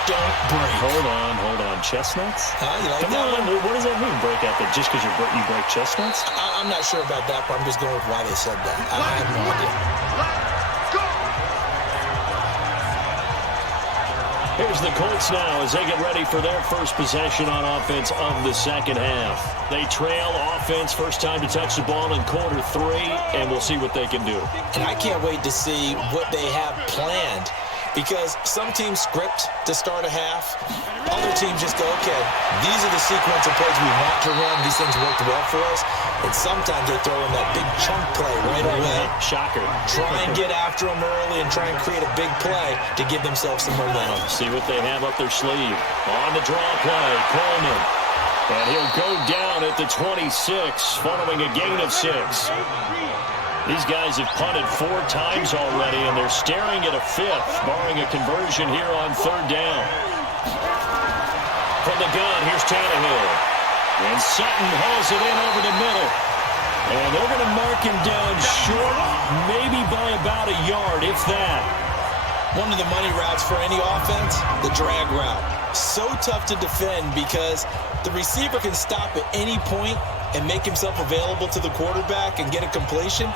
don't break. Hold on. Chestnuts? Huh? You like Come that on, one? what does that mean, break out that just because you break chestnuts? I'm not sure about that, but I'm just going with why they said that. I have no idea. Here's the Colts now as they get ready for their first possession on offense of the second half. They trail offense, first time to touch the ball in quarter 3, and we'll see what they can do. And I can't wait to see what they have planned because some teams script to start a half. Other teams just go, okay, these are the sequence of plays we want to run. These things worked well for us. And sometimes they throw in that big chunk play right away. Shocker. Try and get after them early and try and create a big play to give themselves some momentum. See what they have up their sleeve. On the draw play, Coleman. And he'll go down at the 26 following a gain of 6. These guys have punted 4 times already, and they're staring at a 5th, barring a conversion here on 3rd down. From the gun, here's Tannehill. And Sutton hauls it in over the middle. And they're going to mark him down short, maybe by about a yard, if that. One of the money routes for any offense, the drag route. So tough to defend because the receiver can stop at any point and make himself available to the quarterback and get a completion.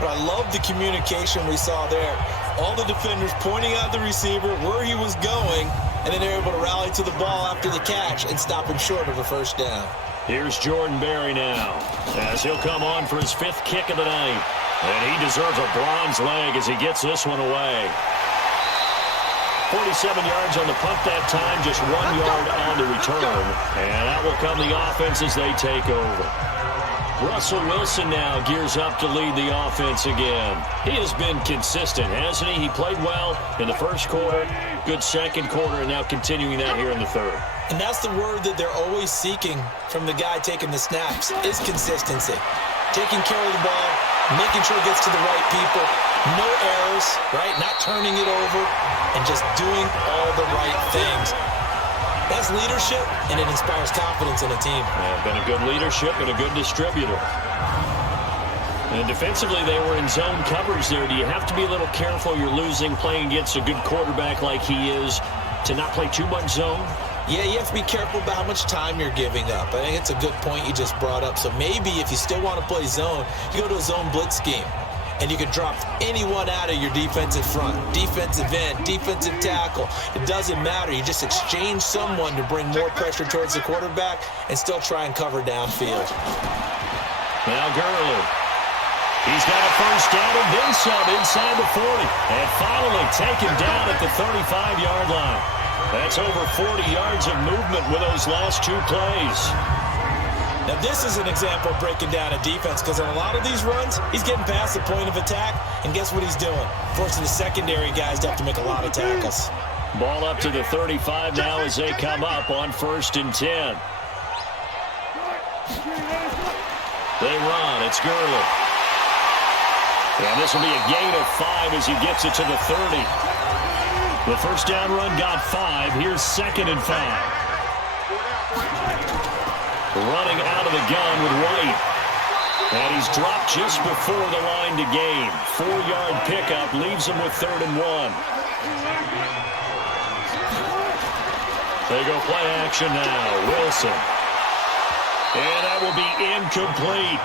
But I love the communication we saw there. All the defenders pointing out the receiver, where he was going, and then they're able to rally to the ball after the catch and stop him short of a first down. Here's Jordan Berry now as he'll come on for his 5th kick of the night. And he deserves a bronze leg as he gets this one away. 47 yards on the punt that time, just 1 yard on the return. And that will come the offense as they take over. Russell Wilson now gears up to lead the offense again. He has been consistent, hasn't he? He played well in the first quarter, good second quarter, and now continuing that here in the 3rd. And that's the word that they're always seeking from the guy taking the snaps, is consistency. Taking care of the ball, making sure it gets to the right people, no errors, right? Not turning it over, and just doing all the right things. That's leadership, and it inspires confidence in a team. Been a good leadership and a good distributor. And defensively, they were in zone coverage there. Do you have to be a little careful? You're losing, playing against a good quarterback like he is, to not play too much zone? Yeah, you have to be careful about how much time you're giving up. I think it's a good point you just brought up. So maybe if you still want to play zone, you go to a zone blitz scheme. And you can drop anyone out of your defensive front, defensive end, defensive tackle. It doesn't matter. You just exchange someone to bring more pressure towards the quarterback and still try and cover downfield. Now Gurley. He's got a first down and then some inside the 40. And finally taken down at the 35-yard line. That's over 40 yards of movement with those last two plays. Now, this is an example of breaking down a defense because on a lot of these runs, he's getting past the point of attack, and guess what he's doing? Forcing the secondary guys to have to make a lot of tackles. Ball up to the 35 now as they come up on 1st and 10. They run. It's Gurley. And this will be a gain of 5 as he gets it to the 30. The first down run got 5. Here's 2nd and 5. Running out of the gun with White. And he's dropped just before the line to gain. 4-yard pickup leaves him with 3rd and 1. They go play action now. Wilson. And that will be incomplete.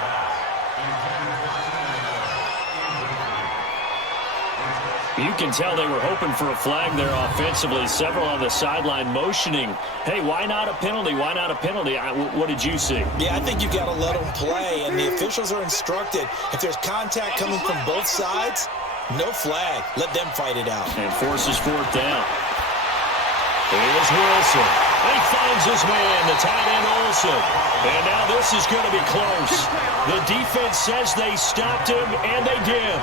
You can tell they were hoping for a flag there offensively. Several on the sideline motioning, hey, why not a penalty? Why not a penalty? What did you see? Yeah, I think you got to let them play, and the officials are instructed. If there's contact coming from both sides, no flag. Let them fight it out. And forces 4th down. Here's Wilson. He finds his man, the tight end Olsen. And now this is going to be close. The defense says they stopped him, and they did.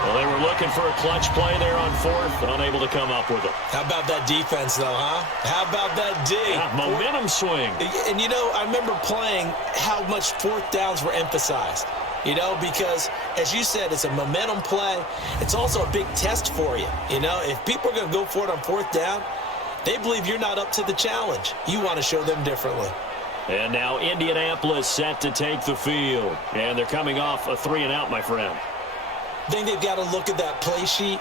Well, they were looking for a clutch play there on 4th, unable to come up with it. How about that defense, though, huh? How about that D? Yeah, momentum swing. And, you know, I remember playing how much 4th downs were emphasized. You know, because, as you said, it's a momentum play. It's also a big test for you. You know, if people are going to go for it on 4th down, they believe you're not up to the challenge. You want to show them differently. And now Indianapolis set to take the field. And they're coming off a 3-and-out, my friend. I think they've got to look at that play sheet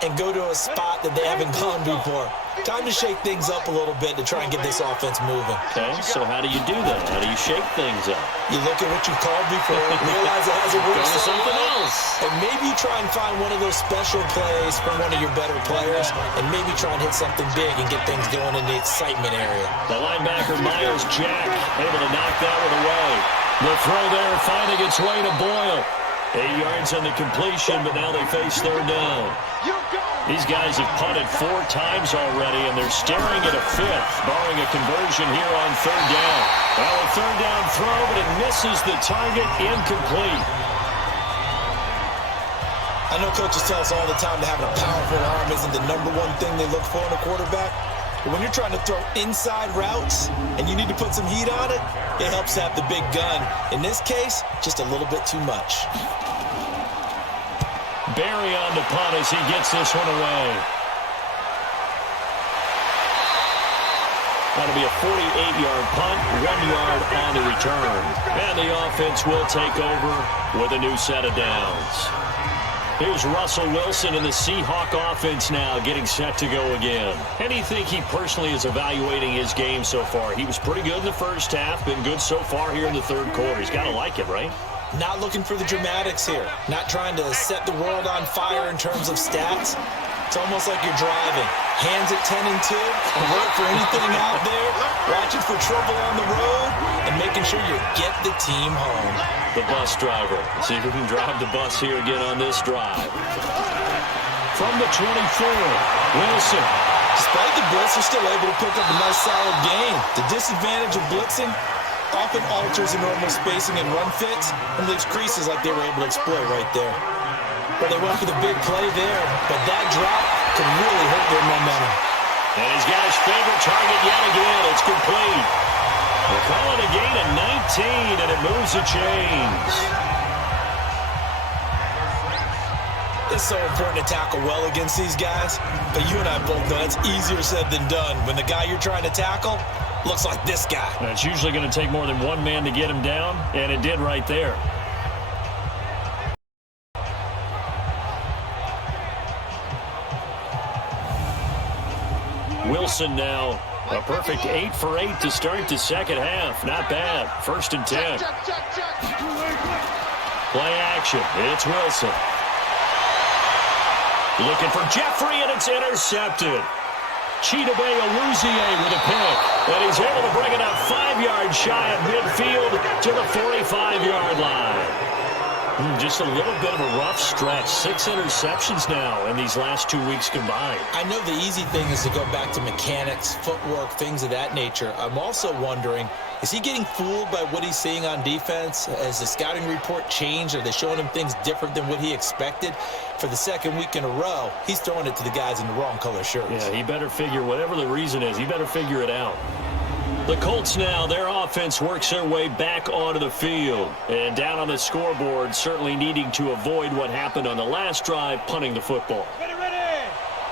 and go to a spot that they haven't gone before. Time to shake things up a little bit to try and get this offense moving. Okay, so how do you do that? How do you shake things up? You look at what you called before, realize it hasn't worked. Go to something else. And maybe you try and find one of those special plays from one of your better players, and maybe try and hit something big and get things going in the excitement area. The linebacker, Myers-Jack, able to knock that one away. The throw there finding its way to Boyle. 8 yards on the completion, but now they face 3rd down. These guys have punted 4 times already, and they're staring at a 5th, barring a conversion here on 3rd down. Well, a 3rd down throw, but it misses the target, incomplete. I know coaches tell us all the time that having a powerful arm isn't the #1 thing they look for in a quarterback. But when you're trying to throw inside routes and you need to put some heat on it, it helps to have the big gun. In this case, just a little bit too much. Barry on the punt as he gets this one away. That'll be a 48-yard punt, 1 yard on the return. And the offense will take over with a new set of downs. Here's Russell Wilson in the Seahawk offense now getting set to go again. And you think he personally is evaluating his game so far? He was pretty good in the first half, been good so far here in the 3rd quarter. He's got to like it, right? Not looking for the dramatics here. Not trying to set the world on fire in terms of stats. It's almost like you're driving. Hands at 10 and 2, alert for anything out there, watching for trouble on the road, and making sure you get the team home. The bus driver. See if we can drive the bus here again on this drive. From the 24, Wilson. Despite the blitz, they're still able to pick up a nice solid gain. The disadvantage of blitzing often alters the normal spacing and run fits and leaves creases like they were able to exploit right there. But they went for the big play there, but that drop could really hurt their momentum. And he's got his favorite target yet again. It's complete. We're calling a gain of 19, and it moves the chains. It's so important to tackle well against these guys, but you and I both know it's easier said than done when the guy you're trying to tackle looks like this guy. And it's usually going to take more than one man to get him down, and it did right there. Wilson now a perfect 8 for 8 to start the second half. Not bad. 1st and 10. Play action. It's Wilson. Looking for Jeffrey, and it's intercepted. Chidobe Awuzie with a pick. And he's able to bring it up 5 yards shy of midfield to the 45-yard line. Just a little bit of a rough stretch. 6 interceptions now in these last 2 weeks combined. I know the easy thing is to go back to mechanics, footwork, things of that nature. I'm also wondering, is he getting fooled by what he's seeing on defense? Has the scouting report changed? Are they showing him things different than what he expected? For the second week in a row, he's throwing it to the guys in the wrong color shirts. Yeah, he better figure, whatever the reason is, he better figure it out. The Colts now, their offense works their way back onto the field. And down on the scoreboard, certainly needing to avoid what happened on the last drive, punting the football.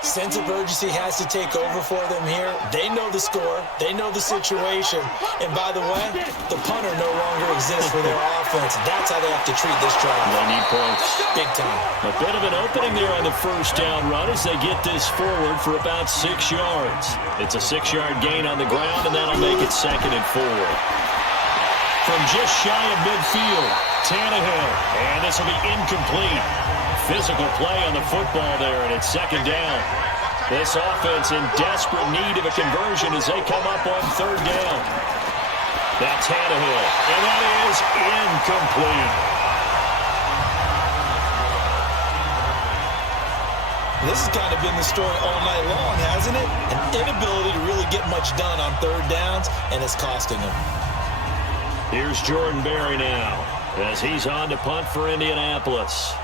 Sense of urgency has to take over for them here. They know the score. They know the situation. And by the way, the punter no longer exists for their offense. That's how they have to treat this drive. They need points. Big time. A bit of an opening there on the first down run as they get this forward for about 6 yards. It's a 6-yard gain on the ground, and that'll make it 2nd and 4. From just shy of midfield, Tannehill. And this will be incomplete. Physical play on the football there, and it's 2nd down. This offense in desperate need of a conversion as they come up on 3rd down. That's Tannehill, and that is incomplete. This has kind of been the story all night long, hasn't it? An inability to really get much done on 3rd downs, and it's costing them. Here's Jordan Berry now as he's on to punt for Indianapolis.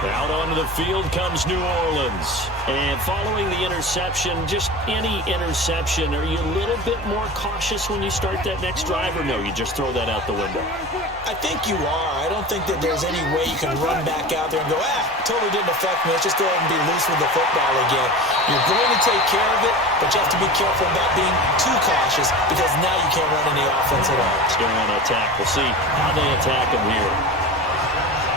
Out onto the field comes New Orleans. And following the interception, just any interception, are you a little bit more cautious when you start that next drive, or no, you just throw that out the window? I think you are. I don't think that there's any way you can run back out there and go, totally didn't affect me. Let's just go ahead and be loose with the football again. You're going to take care of it, but you have to be careful about being too cautious because now you can't run any offense at all. Let's go on attack. We'll see how they attack him here.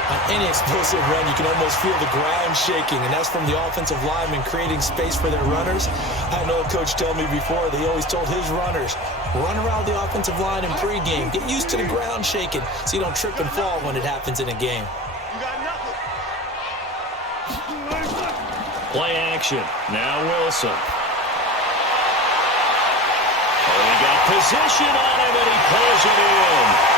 On any explosive run, you can almost feel the ground shaking, and that's from the offensive linemen creating space for their runners. I had an old coach tell me before, they always told his runners, run around the offensive line in pregame. Get used to the ground shaking so you don't trip and fall when it happens in a game. Play action. Now Wilson. Oh, he got position on him, and he pulls it in.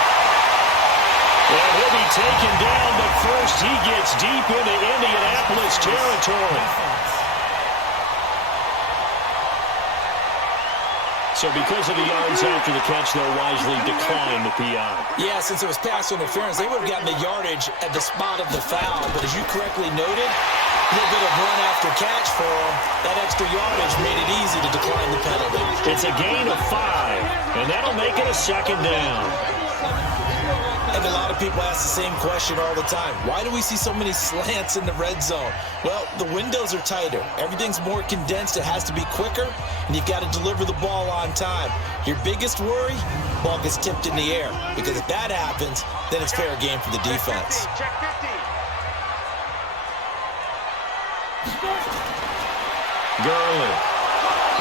And he'll be taken down, but first he gets deep into Indianapolis territory. So because of the yards after the catch, they'll wisely decline the PI. Yeah, since it was pass interference, they would have gotten the yardage at the spot of the foul. But as you correctly noted, a little bit of run after catch for them. That extra yardage made it easy to decline the penalty. It's a gain of 5, and that'll make it a 2nd down. And a lot of people ask the same question all the time. Why do we see so many slants in the red zone? Well, the windows are tighter. Everything's more condensed. It has to be quicker, and you've got to deliver the ball on time. Your biggest worry, ball gets tipped in the air. Because if that happens, then it's fair game for the defense. Gurley.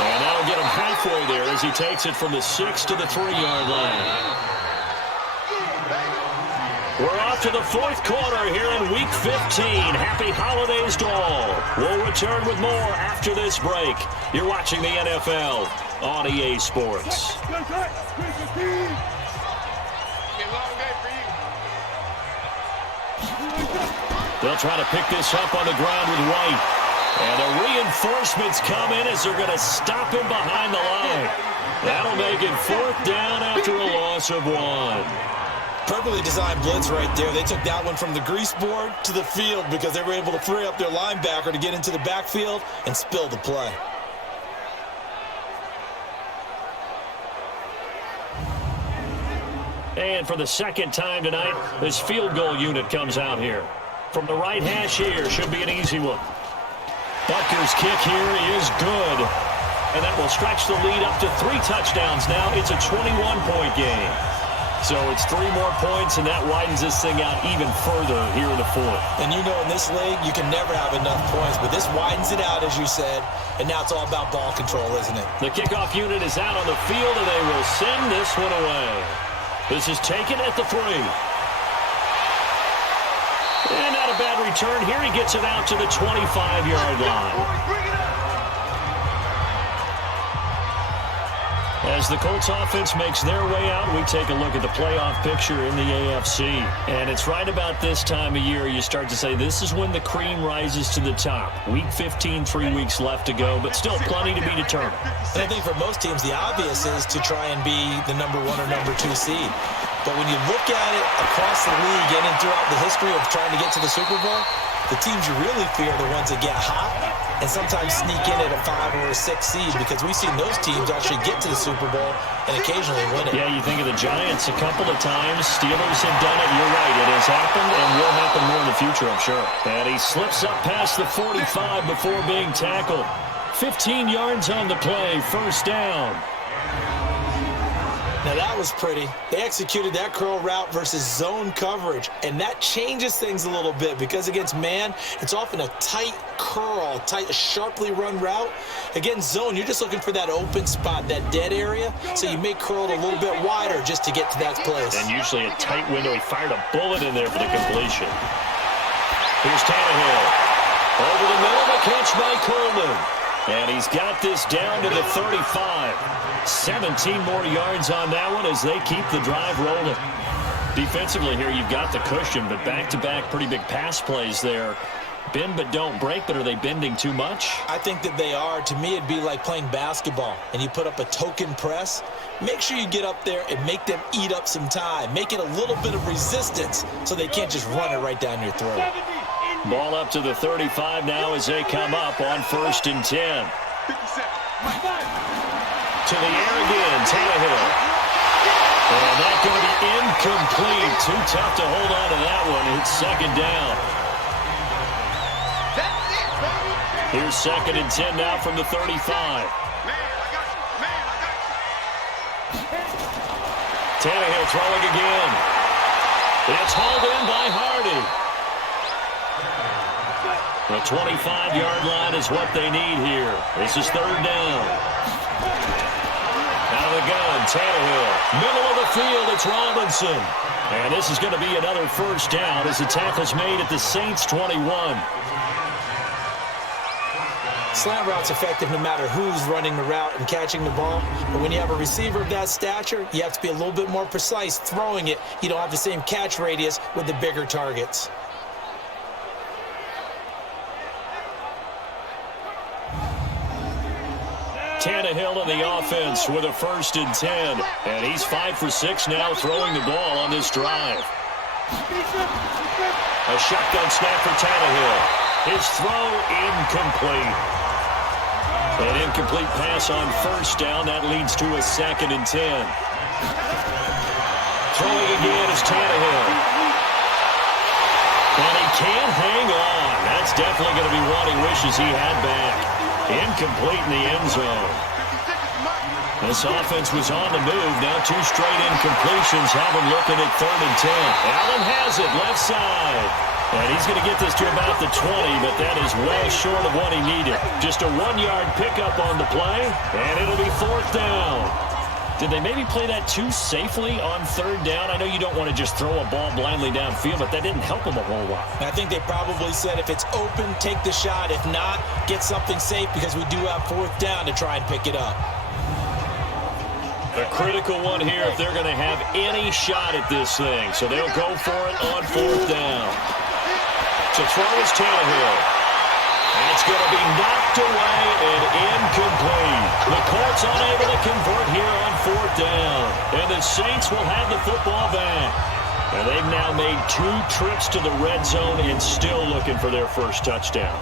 And that'll get him halfway there as he takes it from the 6 to the 3-yard line. We're off to the 4th quarter here in Week 15. Happy holidays to all. We'll return with more after this break. You're watching the NFL on EA Sports. They'll try to pick this up on the ground with White. And the reinforcements come in as they're going to stop him behind the line. That'll make it 4th down after a loss of 1. Perfectly designed blitz right there. They took that one from the grease board to the field because they were able to free up their linebacker to get into the backfield and spill the play. And for the 2nd time tonight, this field goal unit comes out here. From the right hash here, should be an easy one. Butker's kick here is good. And that will stretch the lead up to 3 touchdowns now. It's a 21-point game. So it's 3 more points, and that widens this thing out even further here in the 4th. And you know in this league, you can never have enough points, but this widens it out, as you said, and now it's all about ball control, isn't it? The kickoff unit is out on the field, and they will send this one away. This is taken at the 3. And not a bad return here. He gets it out to the 25-yard line. As the Colts offense makes their way out, we take a look at the playoff picture in the AFC. And it's right about this time of year you start to say this is when the cream rises to the top. Week 15, 3 weeks left to go, but still plenty to be determined. And I think for most teams, the obvious is to try and be the number 1 or number 2 seed. But when you look at it across the league and throughout the history of trying to get to the Super Bowl, the teams you really fear are the ones that get hot and sometimes sneak in at a 5 or a 6 seed, because we've seen those teams actually get to the Super Bowl and occasionally win it. Yeah, you think of the Giants a couple of times. Steelers have done it. You're right. It has happened and will happen more in the future, I'm sure. And he slips up past the 45 before being tackled. 15 yards on the play, first down. Now that was pretty. They executed that curl route versus zone coverage, and that changes things a little bit because against man, it's often a tight curl, sharply run route. Against zone, you're just looking for that open spot, that dead area, so you may curl it a little bit wider just to get to that place. And usually a tight window. He fired a bullet in there for the completion. Here's Tannehill. Over the middle, the catch by Coleman. And he's got this down to the 35. 17 more yards on that one as they keep the drive rolling. Defensively here, you've got the cushion, but back-to-back pretty big pass plays there. Bend but don't break, but are they bending too much? I think that they are. To me, it'd be like playing basketball, and you put up a token press. Make sure you get up there and make them eat up some time. Make it a little bit of resistance so they can't just run it right down your throat. Ball up to the 35 now as they come up on 1st and 10. To the air again, Tannehill. And that's going to be incomplete. Too tough to hold on to that one. It's 2nd down. Here's 2nd and 10 now from the 35. Tannehill throwing again. It's hauled in by Hardy. The 25-yard line is what they need here. This is 3rd down. Out of the gun, Tannehill. Middle of the field, it's Robinson. And this is going to be another 1st down as the tackle's made at the Saints' 21. Slant route's effective no matter who's running the route and catching the ball. But when you have a receiver of that stature, you have to be a little bit more precise throwing it. You don't have the same catch radius with the bigger targets. Tannehill in the offense with a 1st and 10. And he's 5 for 6 now throwing the ball on this drive. A shotgun snap for Tannehill. His throw incomplete. An incomplete pass on 1st down. That leads to a 2nd and 10. Throwing again is Tannehill. And he can't hang on. That's definitely going to be one he wishes he had back. Incomplete in the end zone. This offense was on the move. Now 2 straight incompletions have him looking at 3rd and 10. Allen has it left side. And he's going to get this to about the 20, but that is well short of what he needed. Just a 1-yard pickup on the play, and it'll be 4th down. Did they maybe play that too safely on 3rd down? I know you don't want to just throw a ball blindly downfield, but that didn't help them a whole lot. I think they probably said if it's open, take the shot. If not, get something safe because we do have 4th down to try and pick it up. A critical one here if they're going to have any shot at this thing. So they'll go for it on 4th down. To throw is Tannehill. And it's going to be knocked away and incomplete. The Colts unable to convert here on 4th down. And the Saints will have the football back. And they've now made 2 trips to the red zone and still looking for their 1st touchdown.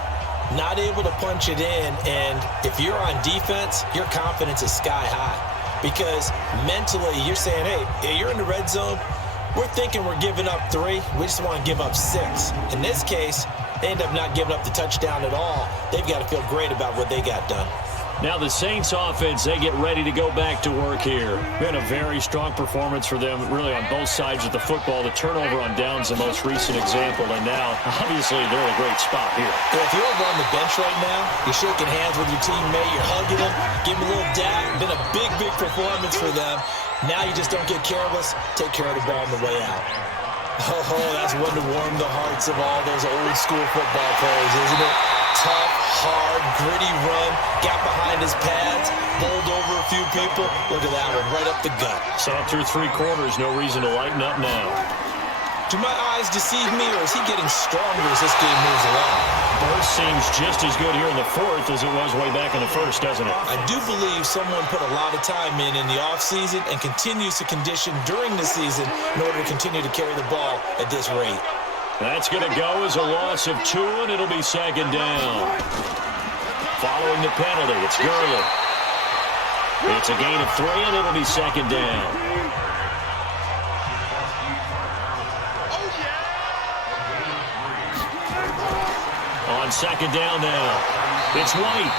Not able to punch it in, and if you're on defense, your confidence is sky high. Because mentally, you're saying, hey, you're in the red zone. We're thinking we're giving up 3. We just want to give up 6. In this case, they end up not giving up the touchdown at all. They've got to feel great about what they got done. Now the Saints offense, they get ready to go back to work here. Been a very strong performance for them, really on both sides of the football. The turnover on downs the most recent example, and now, obviously, they're in a great spot here. If you're over on the bench right now, you're shaking hands with your teammate, you're hugging him, giving him a little dap. Been a big, big performance for them. Now you just don't get careless. Take care of the ball on the way out. Oh, that's one to warm the hearts of all those old school football players, isn't it? Tough, hard, gritty run, got behind his pads, bowled over a few people. Look at that one, right up the gut. Sat through 3 quarters, no reason to lighten up now. Do my eyes deceive me, or is he getting stronger as this game moves along? Burst seems just as good here in the 4th as it was way back in the 1st, doesn't it? I do believe someone put a lot of time in the offseason and continues to condition during the season in order to continue to carry the ball at this rate. That's going to go as a loss of 2, and it'll be 2nd down. Following the penalty, it's Gurley. It's a gain of 3, and it'll be 2nd down. On 2nd down now, it's White.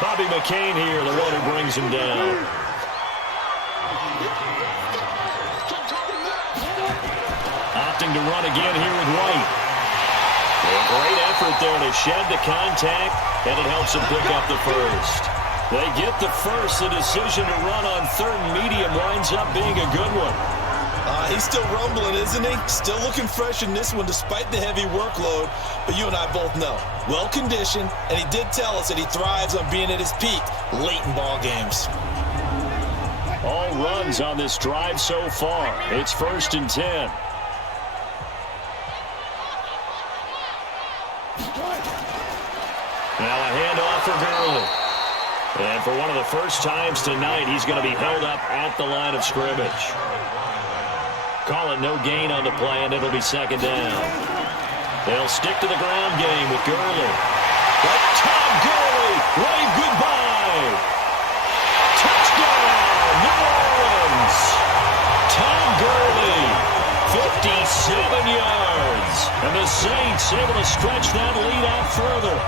Bobby McCain here, the one who brings him down. Opting to run again here with White. A great effort there to shed the contact, and it helps him pick up the first. They get the first. The decision to run on 3rd and medium winds up being a good one. He's still rumbling, isn't he? Still looking fresh in this one despite the heavy workload. But you and I both know, well-conditioned, and he did tell us that he thrives on being at his peak late in ball games. All runs on this drive so far. It's 1st and 10. Now a handoff for Gurley. And for one of the first times tonight, he's going to be held up at the line of scrimmage. Call it no gain on the play, and it'll be 2nd down. They'll stick to the ground game with Gurley. But Todd Gurley, wave goodbye. Touchdown, New Orleans. Todd Gurley, 57 yards. And the Saints able to stretch that lead out further.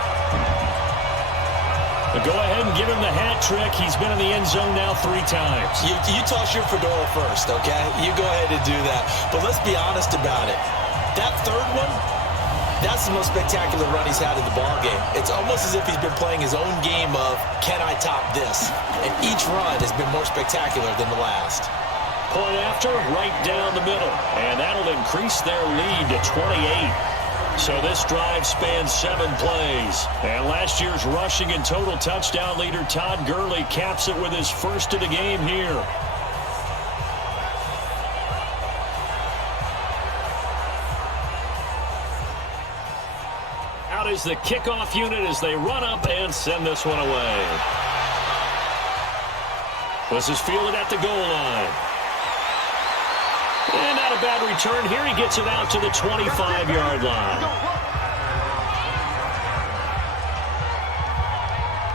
But go ahead and give him the hat trick. He's been in the end zone now 3 times. You toss your fedora first, okay? You go ahead and do that. But let's be honest about it. That 3rd one, that's the most spectacular run he's had in the ballgame. It's almost as if he's been playing his own game of, can I top this? And each run has been more spectacular than the last. Point after, right down the middle. And that'll increase their lead to 28. So this drive spans 7 plays. And last year's rushing and total touchdown leader Todd Gurley caps it with his first of the game here. Out is the kickoff unit as they run up and send this one away. This is fielded at the goal line. And not a bad return here. He gets it out to the 25-yard line.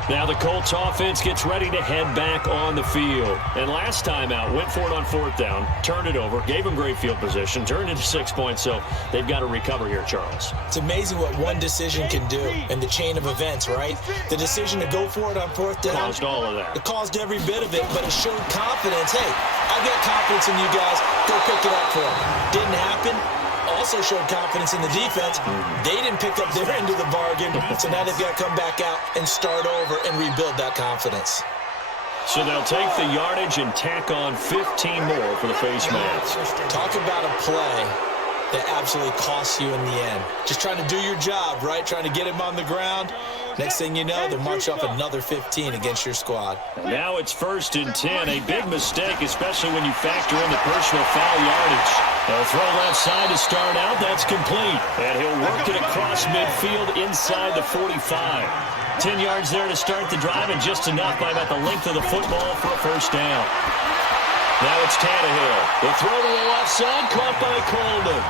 Now the Colts offense gets ready to head back on the field. And last time out, went for it on 4th down, turned it over, gave him great field position, turned it to 6 points, so they've got to recover here, Charles. It's amazing what one decision can do in the chain of events, right? The decision to go for it on 4th down. Caused all of that. It caused every bit of it, but it showed confidence. Hey, I've got confidence in you guys. Go pick it up for them. Didn't happen. Also showed confidence in the defense. They didn't pick up their end of the bargain, so now they've got to come back out and start over and rebuild that confidence. So they'll take the yardage and tack on 15 more for the face mask. Talk about a play that absolutely costs you in the end. Just trying to do your job, right? Trying to get him on the ground. Next thing you know, they'll march off another 15 against your squad. Now it's 1st and 10. A big mistake, especially when you factor in the personal foul yardage. They'll throw left side to start out. That's complete. And he'll work it across midfield inside the 45. 10 yards there to start the drive, and just enough by about the length of the football for a 1st down. Now it's Tannehill. The throw to the left side, caught by Coleman.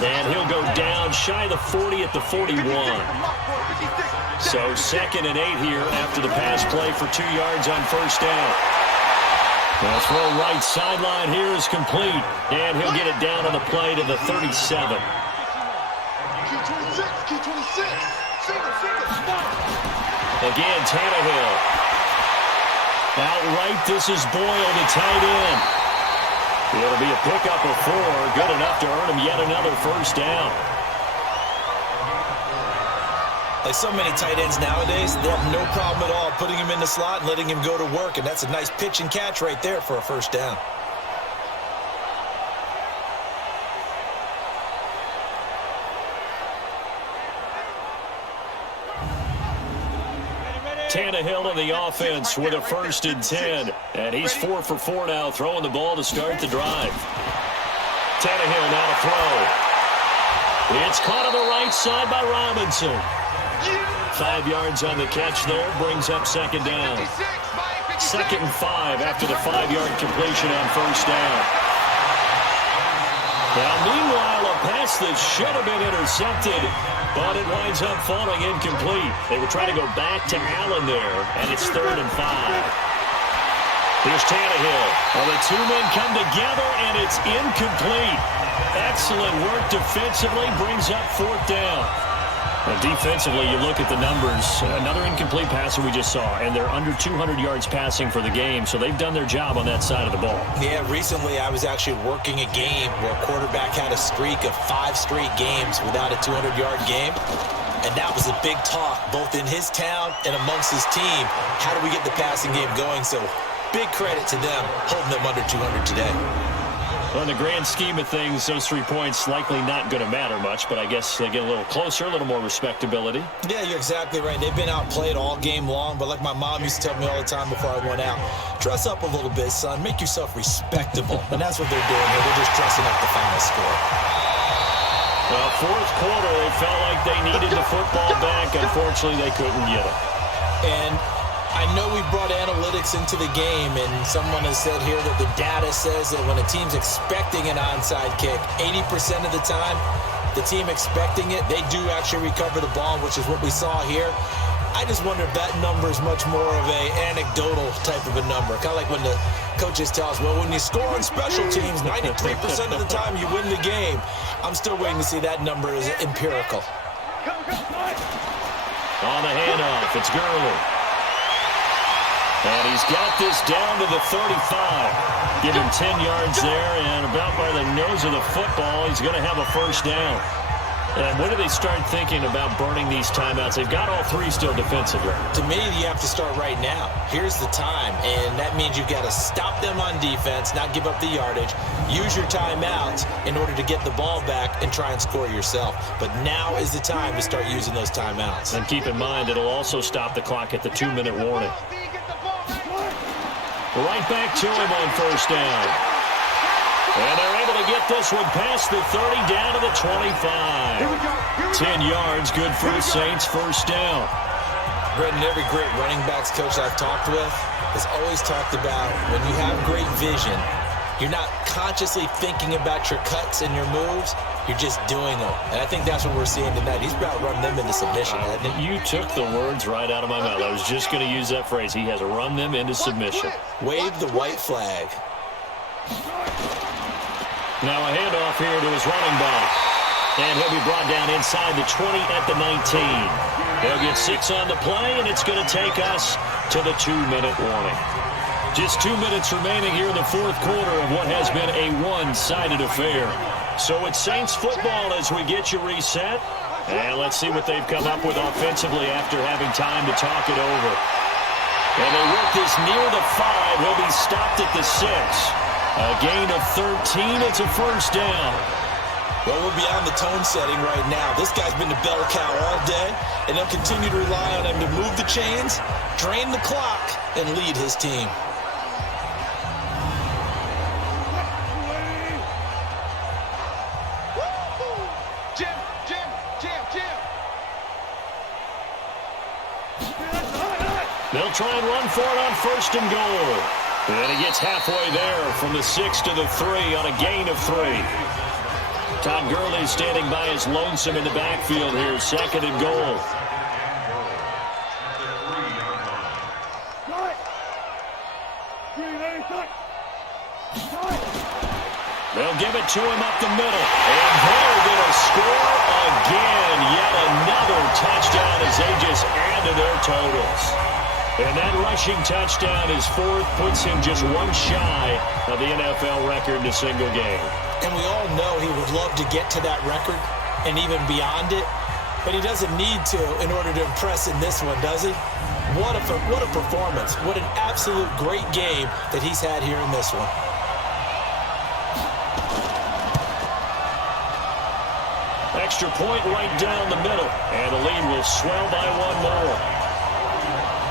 And he'll go down shy of the 40 at the 41. So 2nd and 8 here after the pass play for 2 yards on 1st down. The throw right sideline here is complete. And he'll get it down on the play to the 37. Q26, Q26. Single, Again, Tannehill. Outright, this is Boyle to tight end. It'll be a pickup of 4, good enough to earn him yet another first down. Like so many tight ends nowadays, they have no problem at all putting him in the slot and letting him go to work, and that's a nice pitch and catch right there for a first down. Tannehill in the offense with a 1st and 10. And he's 4 for 4 now, throwing the ball to start the drive. Tannehill now to throw. It's caught on the right side by Robinson. 5 yards on the catch there, brings up 2nd down. 2nd and 5 after the 5-yard completion on 1st down. Now, meanwhile, a pass that should have been intercepted, but it winds up falling incomplete. They were trying to go back to Allen there, and it's 3rd and 5. Here's Tannehill. Well, the 2 men come together, and it's incomplete. Excellent work defensively, brings up 4th down. Well, defensively, you look at the numbers. Another incomplete pass that we just saw, and they're under 200 yards passing for the game, so they've done their job on that side of the ball. Yeah, recently I was actually working a game where a quarterback had a streak of 5 straight games without a 200-yard game, and that was a big talk, both in his town and amongst his team. How do we get the passing game going? So big credit to them, holding them under 200 today. Well, in the grand scheme of things, those 3 points likely not going to matter much, but I guess they get a little closer, a little more respectability. Yeah, you're exactly right. They've been outplayed all game long, but like my mom used to tell me all the time before I went out, dress up a little bit, son. Make yourself respectable. And that's what they're doing here. They're just dressing up the final score. Well, 4th quarter, they felt like they needed the football back. Unfortunately, they couldn't get it. And I know we brought analytics into the game, and someone has said here that the data says that when a team's expecting an onside kick, 80% of the time, the team expecting it, they do actually recover the ball, which is what we saw here. I just wonder if that number is much more of a anecdotal type of a number. Kind of like when the coaches tell us, well, when you score on special teams, 93% of the time you win the game. I'm still waiting to see that number is empirical. On the handoff, it's Gurley. And he's got this down to the 35. Give him 10 yards there, and about by the nose of the football, he's going to have a first down. And when do they start thinking about burning these timeouts? They've got all 3 still defensively. To me, you have to start right now. Here's the time, and that means you've got to stop them on defense, not give up the yardage, use your timeouts in order to get the ball back and try and score yourself. But now is the time to start using those timeouts. And keep in mind, it'll also stop the clock at the 2-minute warning. Right back to him on first down. And they're able to get this one past the 30 down to the 25. 10 yards, good for the Saints, first down. Brendan, every great running backs coach I've talked with has always talked about when you have great vision, you're not consciously thinking about your cuts and your moves. You're just doing them. And I think that's what we're seeing tonight. He's about to run them into submission, hasn't he? You took the words right out of my mouth. I was just going to use that phrase. He has run them into submission. Wave the white flag. Now a handoff here to his running back. And he'll be brought down inside the 20 at the 19. They'll get 6 on the play, and it's going to take us to the 2-minute warning. Just 2 minutes remaining here in the 4th quarter of what has been a one-sided affair. So it's Saints football as we get you reset. And let's see what they've come up with offensively after having time to talk it over. And they work this near the 5. He'll be stopped at the 6. A gain of 13. It's a first down. Well, we're beyond the tone setting right now. This guy's been the bell cow all day, and they'll continue to rely on him to move the chains, drain the clock, and lead his team. They'll try and run for it on first and goal. And he gets halfway there from the 6 to the 3 on a gain of 3. Todd Gurley standing by his lonesome in the backfield here, 2nd and goal. They'll give it to him up the middle. And they're going to score again. Yet another touchdown as they just add to their totals. And that rushing touchdown, his fourth, puts him just one shy of the NFL record in a single game. And we all know he would love to get to that record and even beyond it. But he doesn't need to in order to impress in this one, does he? What a performance. What an absolute great game that he's had here in this one. Extra point right down the middle. And the lead will swell by one more.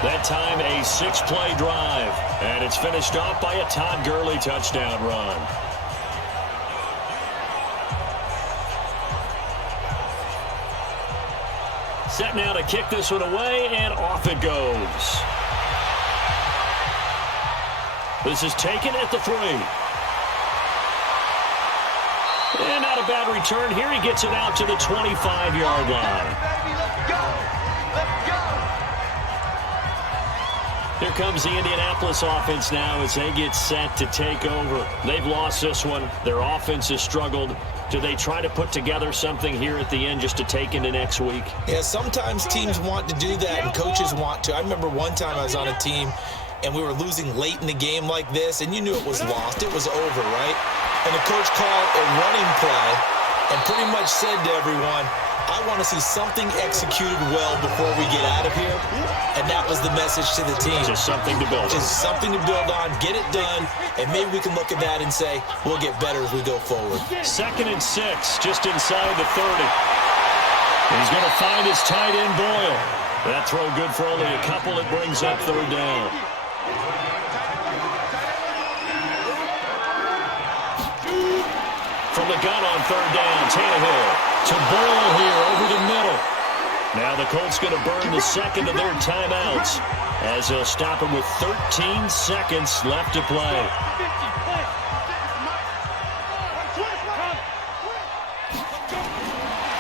That time a 6-play drive. And it's finished off by a Todd Gurley touchdown run. Set now to kick this one away, and off it goes. This is taken at the 3. And not a bad return here. He gets it out to the 25-yard line. Here comes the Indianapolis offense now as they get set to take over. They've lost this one. Their offense has struggled. Do they try to put together something here at the end just to take into next week? Yeah, sometimes teams want to do that and coaches want to. I remember one time I was on a team and we were losing late in the game like this, and you knew it was lost. It was over, right? And the coach called a running play and pretty much said to everyone, I want to see something executed well before we get out of here. And that was the message to the team. Just something to build on. Just something to build on, get it done, and maybe we can look at that and say, we'll get better as we go forward. 2nd and 6, just inside the 30. He's going to find his tight end Boyle. That throw good for only a couple. It brings up 3rd down. From the gun on 3rd down, Tannehill to Boyle here over the middle. Now the Colts going to burn the second of their timeouts as they'll stop him with 13 seconds left to play.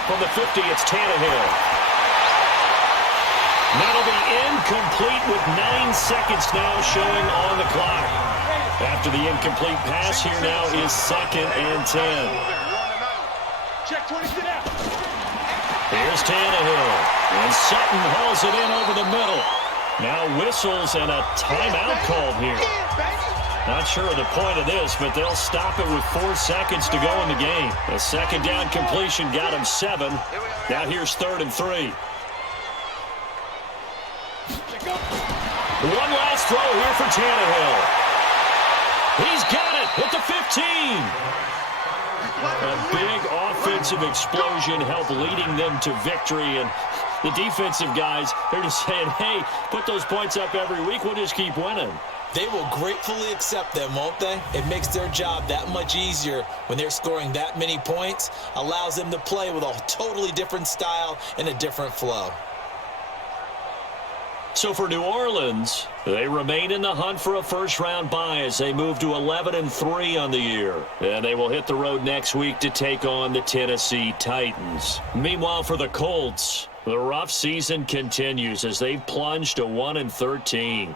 From the 50, it's Tannehill. That'll be incomplete with 9 seconds now showing on the clock. After the incomplete pass, here now is 2nd and 10. Here's Tannehill. And Sutton hauls it in over the middle. Now whistles and a timeout called here. Not sure of the point of this, but they'll stop it with 4 seconds to go in the game. A 2nd down completion got him 7. Now here's 3rd and 3. One last throw here for Tannehill. He's got it at the 15. A big offensive explosion helped leading them to victory. And the defensive guys, they're just saying, hey, put those points up every week. We'll just keep winning. They will gratefully accept them, won't they? It makes their job that much easier when they're scoring that many points. Allows them to play with a totally different style and a different flow. So for New Orleans, they remain in the hunt for a first-round bye as they move to 11-3 on the year. And they will hit the road next week to take on the Tennessee Titans. Meanwhile, for the Colts, the rough season continues as they've plunged to 1-13.